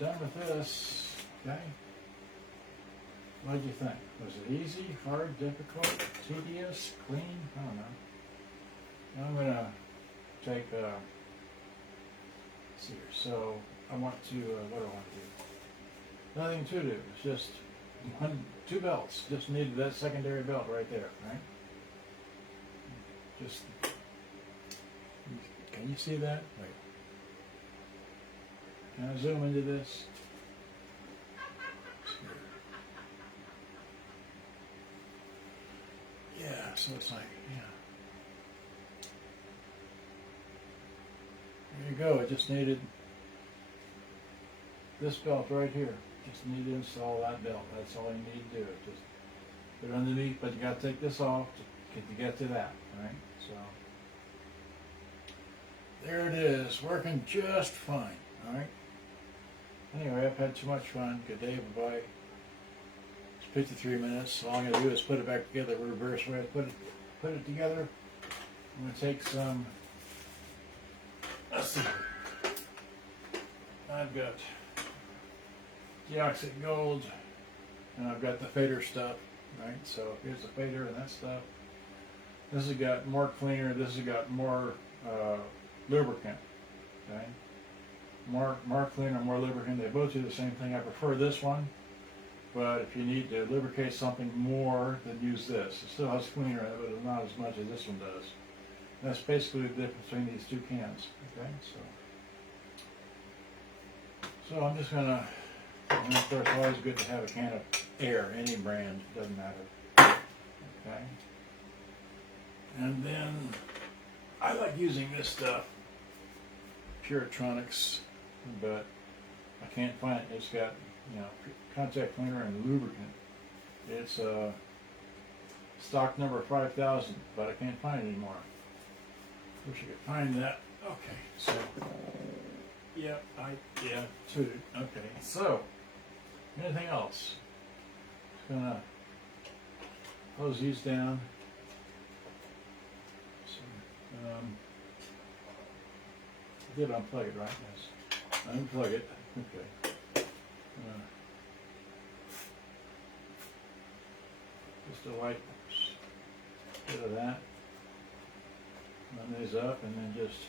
done with this, okay? What did you think? Was it easy, hard, difficult, tedious, clean? I don't know. Now I'm going to take, let's see here. So I want to, what do I want to do? Nothing to do. It's just 2 belts. Just needed that secondary belt right there, right? Just, can you see that? Wait. Can I zoom into this? Yeah, so it's like, yeah. There you go, it just needed this belt right here. Just need to install that belt. That's all you need to do. Just put it underneath, but you got to take this off to get to that, right? So there it is, working just fine. All right. Anyway, I've had too much fun. Good day, bye-bye. It's 53 minutes. All I'm going to do is put it back together reverse way. Put it together. I'm going to take some, let's see, I've got deoxide gold, and I've got the fader stuff, right? So here's the fader and that stuff. This has got more cleaner, this has got more lubricant, okay? More cleaner, more lubricant. They both do the same thing. I prefer this one, but if you need to lubricate something more, then use this. It still has cleaner in it, but not as much as this one does. And that's basically the difference between these two cans, okay? So I'm just gonna, and of course, it's always good to have a can of air, any brand, doesn't matter, okay? And then I like using this stuff, Puretronics, but I can't find it. It's got, you know, contact cleaner and lubricant. It's stock number 5000, but I can't find it anymore. Wish I could find that. Okay, so yeah, tooted. Okay, so anything else? Just gonna close these down. So, I did unplug it, right? Yes. Unplug it. Okay. Just a light bit of that. Run these up and then just,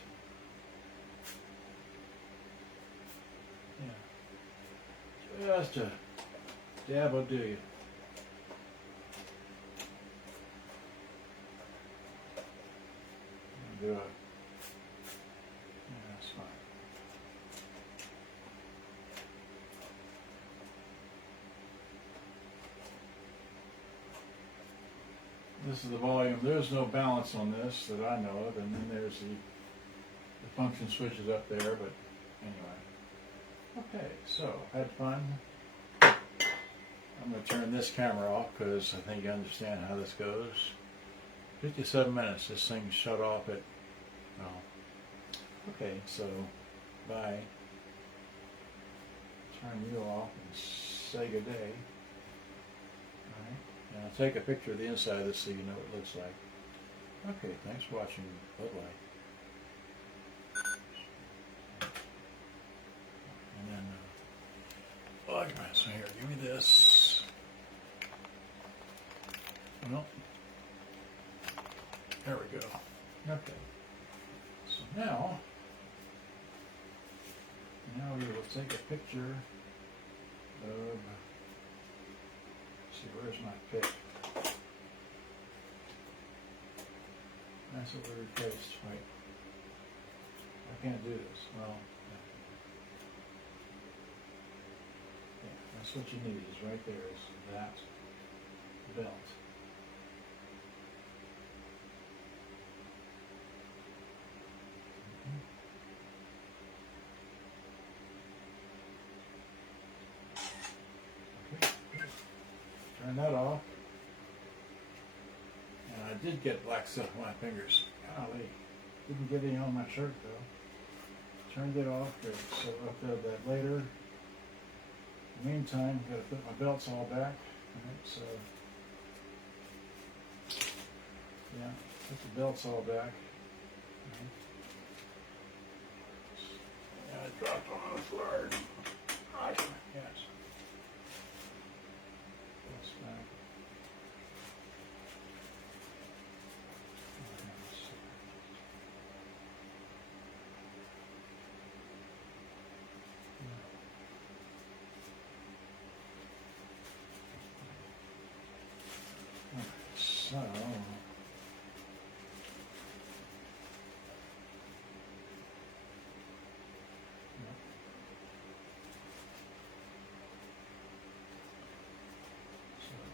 just a dab will do you. Do it. That's fine. This is the volume. There's no balance on this that I know of, and then there's the function switches up there, but anyway. Okay, so had fun. I'm going to turn this camera off because I think you understand how this goes. 57 minutes, this thing shut off at, well, okay, so bye. Turn you off and say good day. Alright, and I'll take a picture of the inside of this so you know what it looks like. Okay, thanks for watching. Bye-bye. And then, okay, so here, give me this. Well, there we go. Okay. So now we will take a picture of, let's see, where's my pick? That's what we replaced, right? I can't do this. Well, yeah, that's what you need, is right there, is that belt. Turn that off. And I did get black stuff on my fingers. Golly. Didn't get any on my shirt though. Turned it off. Good. So I'll do that later. In the meantime, I've got to put my belts all back. Alright, so yeah, put the belts all back. Right. And I dropped them on the floor. Yes. Back. So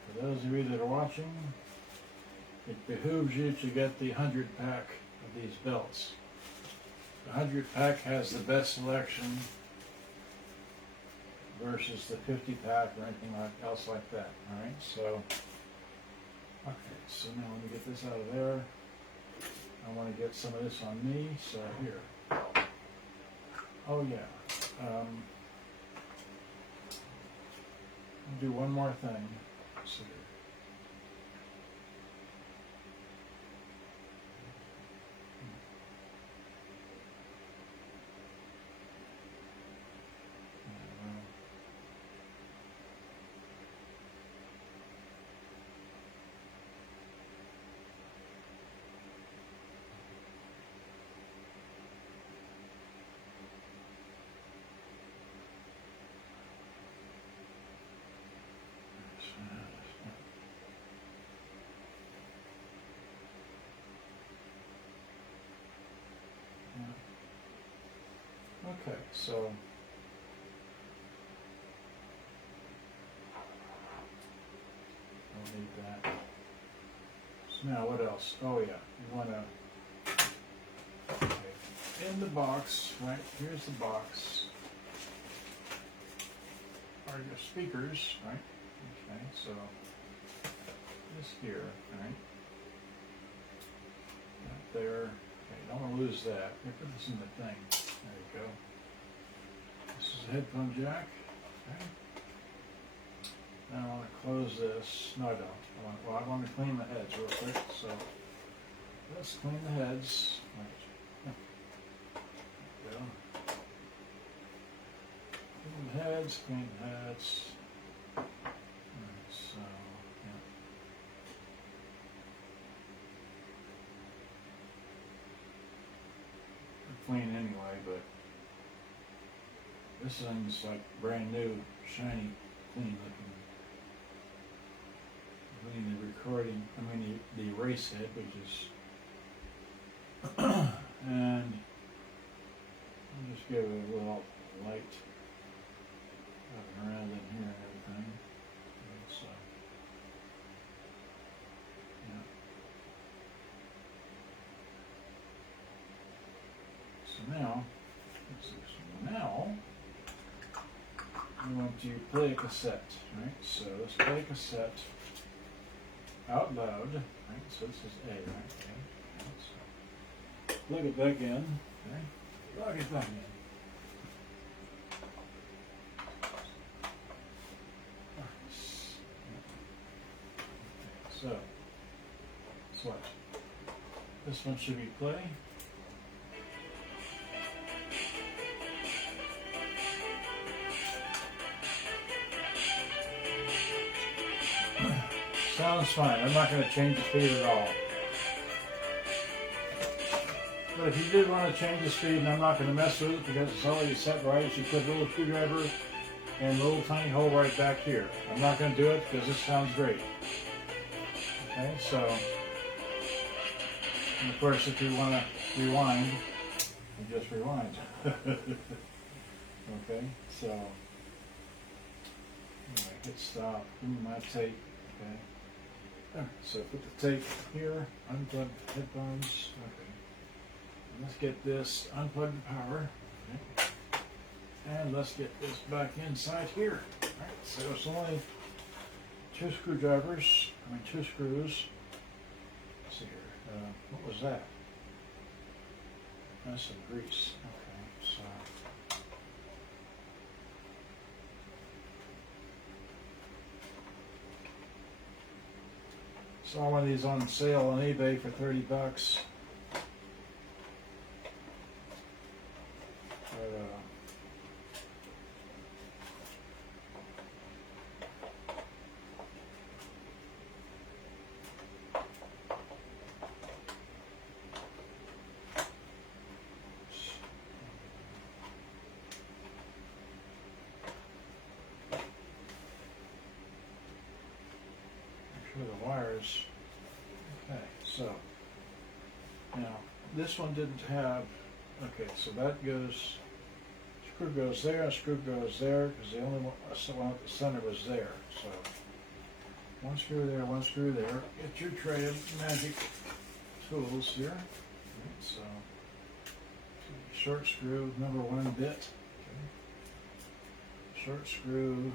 for those of you that are watching, it behooves you to get the 100 pack of these belts. The 100 pack has the best selection versus the 50 pack or anything else like that. All right, so okay, so now let me get this out of there. I want to get some of this on me, so here. Oh yeah. I'll do one more thing. Let's see here. Okay, so I'll need that. So now what else? Oh yeah, you want to, okay, in the box, right, here's the box, are your speakers, right? Okay, so this here, right? Up there, okay, don't want to lose that. Here, put this in the thing. There you go. This is a headphone jack. Okay. Now I want to close this. No, I don't. I want to clean the heads real quick. So let's clean the heads. Right. There we go. Clean the heads. Clean the heads. Alright, so yeah. Clean anyway, but this thing's like brand new, shiny, clean looking. Clean the recording, the erase head, which is, and I'll just give it a little light around in here and everything. And so, yeah. So now, let's see, so now, we want to play a cassette, right? So let's play a cassette out loud, right? So this is A, right? Okay. So plug it back in, okay? Plug it back in. So, switch. This one should be play. Sounds fine. I'm not going to change the speed at all. But if you did want to change the speed, and I'm not going to mess with it because it's already set right, you put a little screwdriver and a little tiny hole right back here. I'm not going to do it because this sounds great. Okay, so, and of course if you want to rewind, you just rewind. Okay, so, anyway, hit stop, give me my tape, okay. Alright, so put the tape here, unplug the headphones, okay. And let's get this, unplug the power, okay. And let's get this back inside here. Alright, so it's only two screws. Let's see here, what was that? That's some grease, okay, so. Saw one of these on sale on eBay for $30. The wires. Okay, so now this one didn't have. Okay, so that goes. Screw goes there. Screw goes there because the only one at the center was there. So one screw there, one screw there. Get your tray of magic tools here. Right, so short screw number 1 bit. Okay. Short screw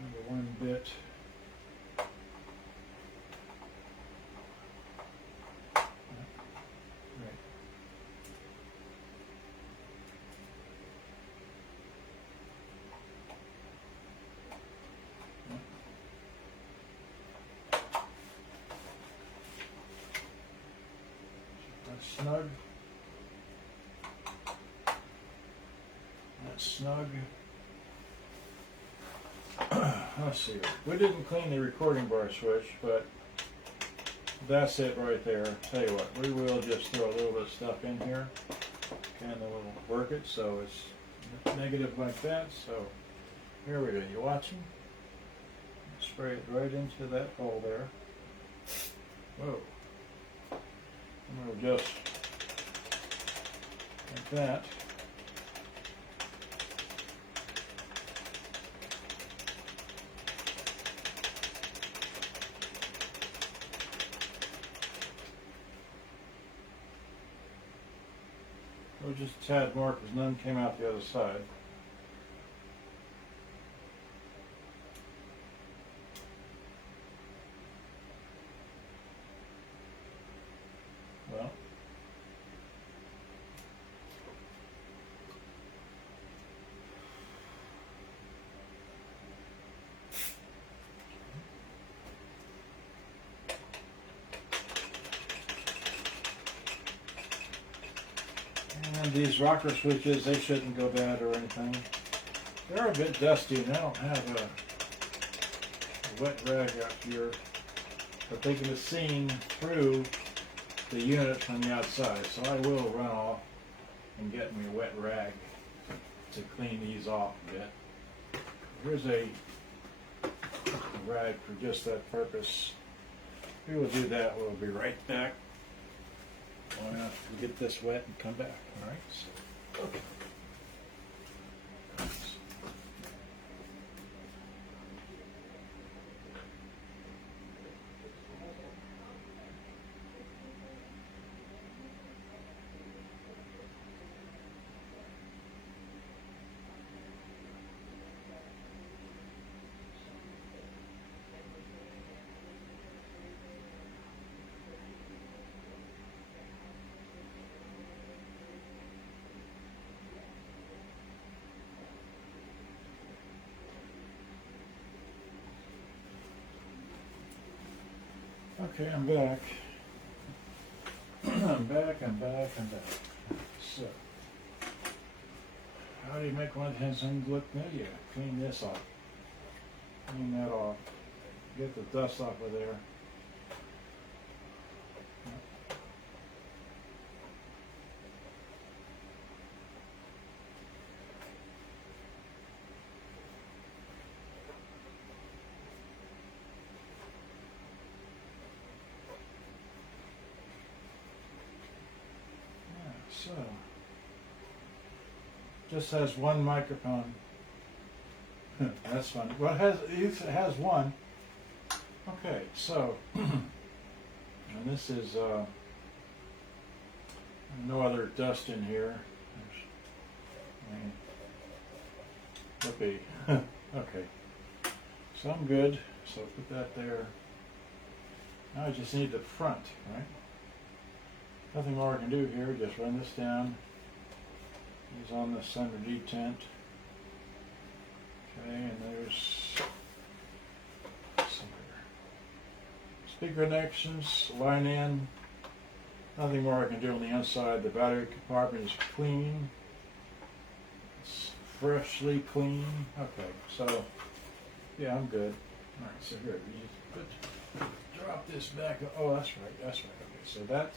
number 1 bit. snug. That's snug. Let's see. We didn't clean the recording bar switch, but that's it right there. Tell you what, we will just throw a little bit of stuff in here, and then we'll work it so it's negative like that. So here we go. You watching? Spray it right into that hole there. Whoa. And we'll just like that. We'll just a tad more because none came out the other side. Well, and these rocker switches, they shouldn't go bad or anything. They're a bit dusty and I don't have a wet rag out here, but they can be seen through the unit from the outside, so I will run off and get me a wet rag to clean these off a bit. Here's a rag for just that purpose. We will do that. We'll be right back. Long enough to get this wet and come back. All right. So, okay. Okay, I'm back. I'm back. So, how do you make one of these things look new? You clean this off. Clean that off. Get the dust off of there. So, just has one microphone. That's fun. Well, it has one. Okay, so, and this is no other dust in here. Okay, okay. So I'm good. So put that there. Now I just need the front, right? Nothing more I can do here, just run this down. He's on the center detent. Okay, and there's speaker connections, line in. Nothing more I can do on the inside. The battery compartment is clean. It's freshly clean. Okay, so yeah, I'm good. All right, so here, you drop this back. Oh, that's right. Okay, so that.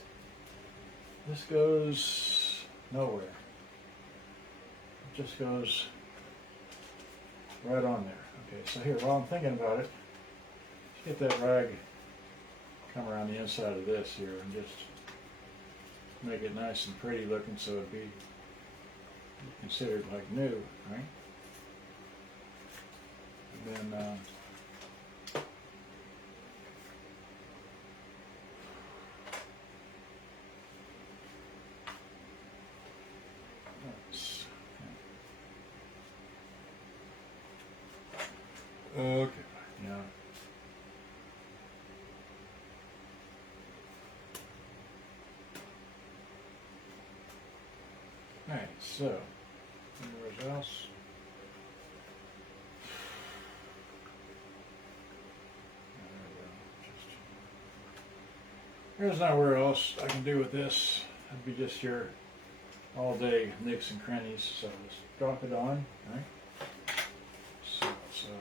This goes nowhere. It just goes right on there. Okay, so here, while I'm thinking about it, let's get that rag, come around the inside of this here and just make it nice and pretty looking so it'd be considered like new, right? And then okay, yeah. Alright, so, anywhere else? There's nowhere else I can do with this. I'd be just here all day, nicks and crannies, so just drop it on, right? So it's here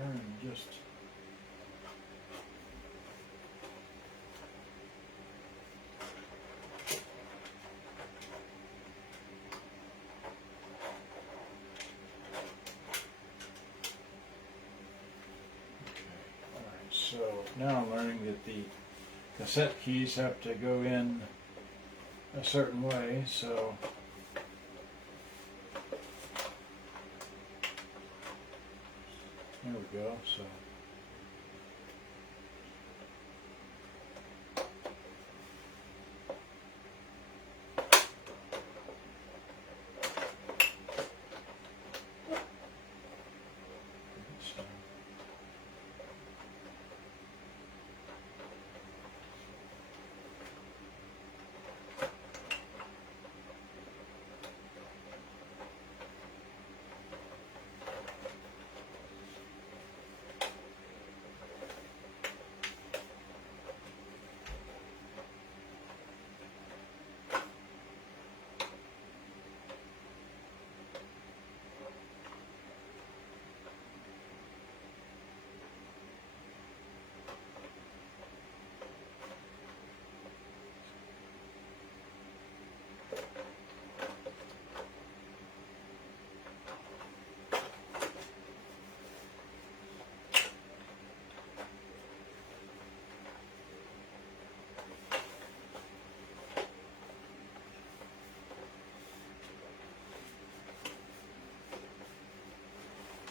and just so now I'm learning that the cassette keys have to go in a certain way, so there we go. So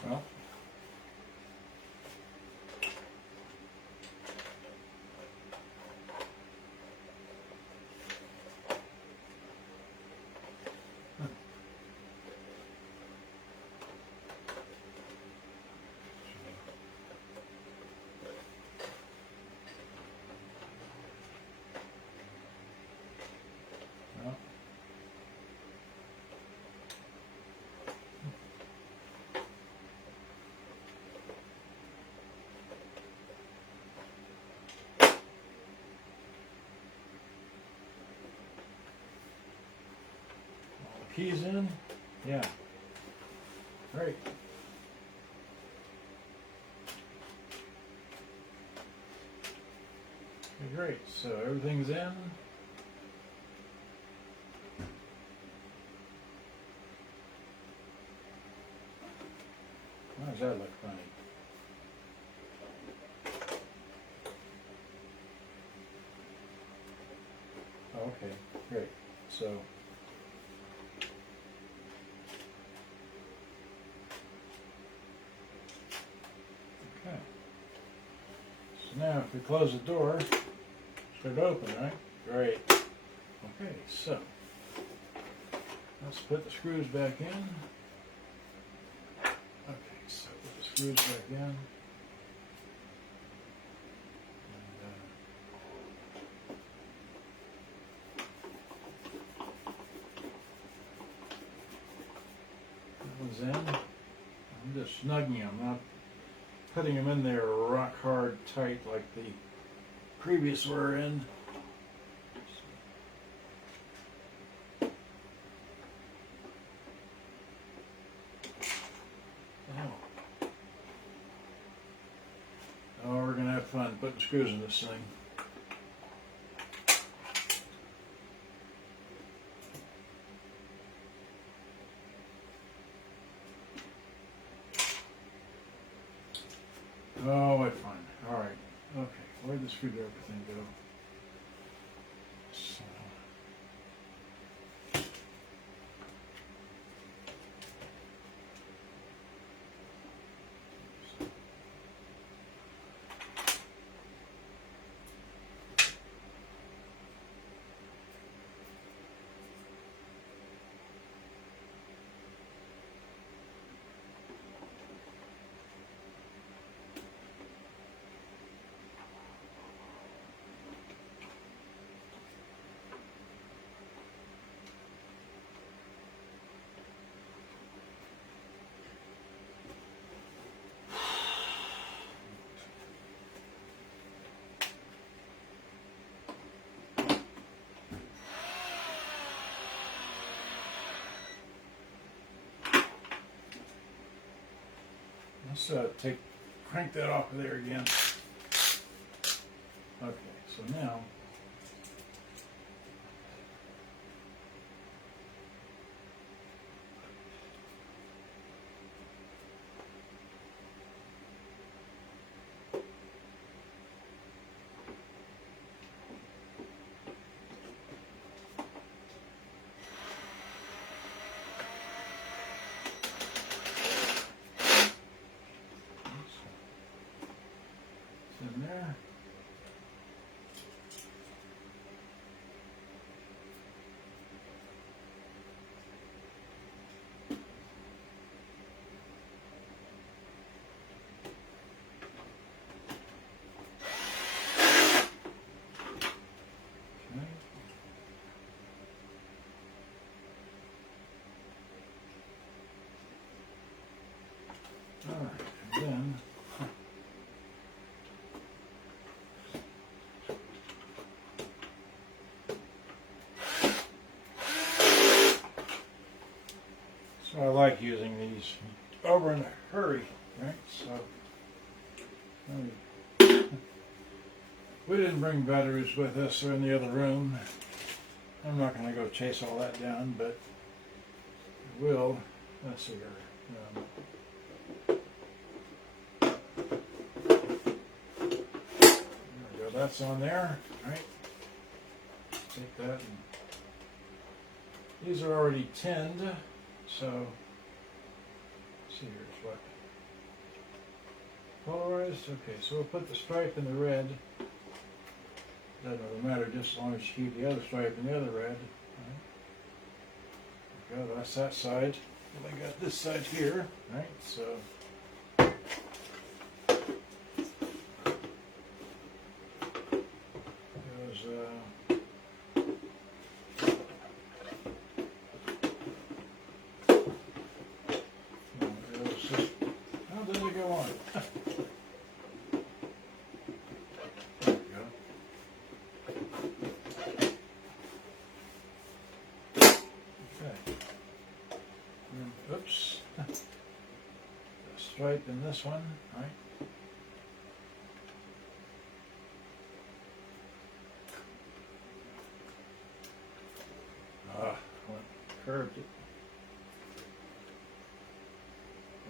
well. Keys in? Yeah. Great. Okay, great. So everything's in. Why does that look funny? Oh, okay, great. So now if we close the door, should open, right? Great. Okay, so let's put the screws back in. Okay, so put the screws back in. And, that one's in. I'm just snugging them, not putting them in there rock hard tight like the previous were in. Oh, we're gonna have fun putting screws in this thing. Oh, what fun. All right. Okay, where'd the screwdriver thing go? So. Let's crank that off of there again. Okay, so now it's in there. Alright, and then so I like using these over in a hurry, right? So we didn't bring batteries with us, they're in the other room. I'm not going to go chase all that down, but I will. Let's see here. That's on there, right? Take that and these are already tinned, so let's see, here's what polarized. Okay, so we'll put the stripe in the red. Doesn't really matter, just as long as you keep the other stripe in the other red. Right? There we go, that's that side. And I got this side here, right? So how did it go on? There we go. Okay. Oops. The stripe in this one, right? Curved it.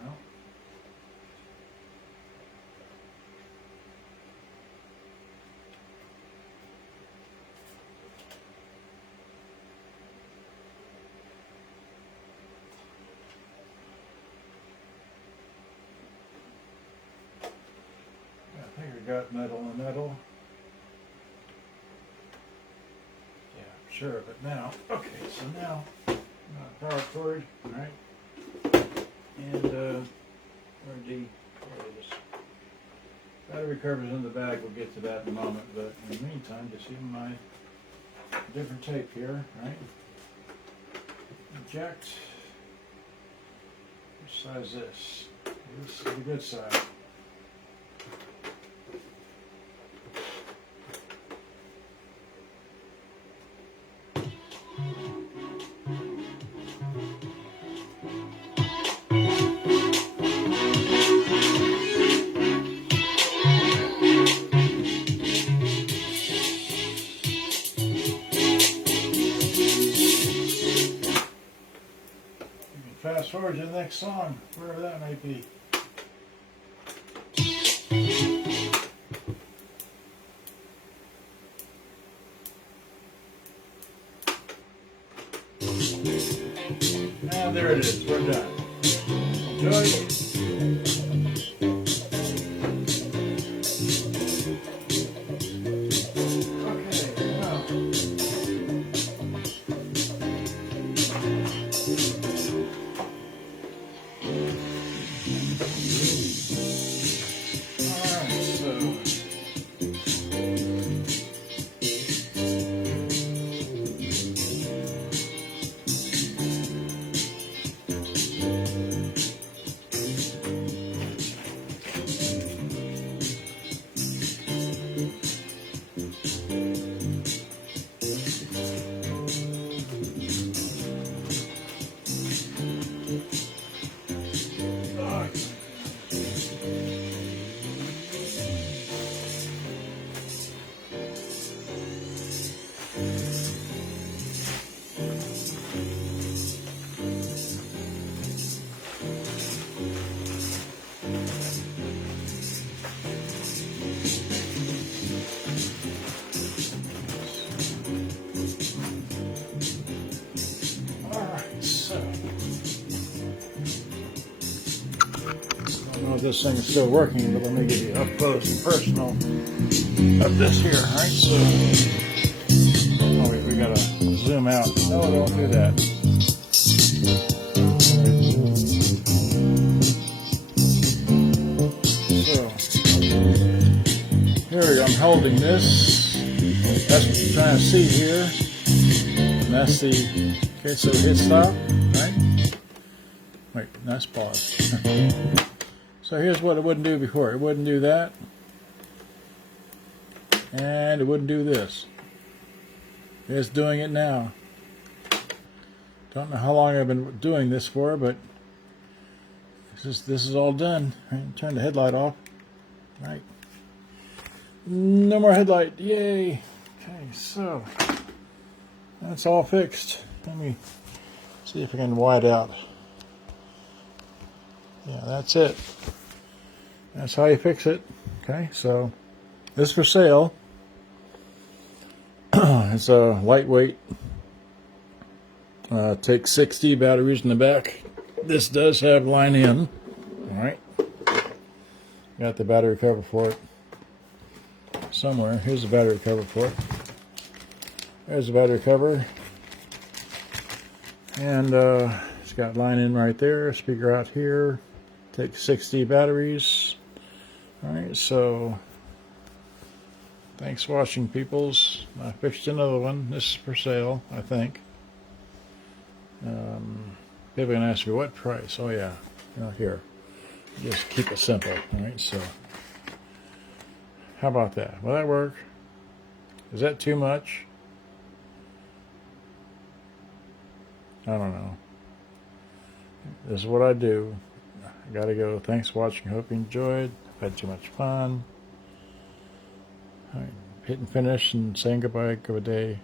Well, I think I got metal and metal. Yeah, sure of it now. Okay, so now power cord, right? And where it is. Battery cover's in the bag. We'll get to that in a moment. But in the meantime, just using my different tape here, right? Eject. Which size is this? This is the good side. Fast forward to the next song, wherever that might be. And there it is, we're done. Enjoy. if this thing is still working, but let me give you up close and personal of this here. All right, so oh wait, we gotta zoom out. No, don't do that. So here we go. I'm holding this. That's what you're trying to see here. And that's the, okay, so hit stop, right? Wait, nice pause. So here's what it wouldn't do before. It wouldn't do that. And it wouldn't do this. It's doing it now. Don't know how long I've been doing this for, but this is all done. Right, turn the headlight off. Right. No more headlight. Yay. Okay, so that's all fixed. Let me see if I can wide out. Yeah, that's it. That's how you fix it. Okay, so this is for sale. It's a lightweight. Takes 60 batteries in the back. This does have line in. Alright. Got the battery cover for it somewhere. Here's the battery cover for it. There's the battery cover. And it's got line in right there. Speaker out here. Takes 60 batteries. Alright, so thanks for watching, peoples. I fixed another one. This is for sale, I think. People are going to ask me what price. Oh yeah, here. Just keep it simple. Alright, so how about that? Will that work? Is that too much? I don't know. This is what I do. I gotta go. Thanks for watching. Hope you enjoyed. I've had too much fun. All right, hitting finish and saying goodbye. Good day.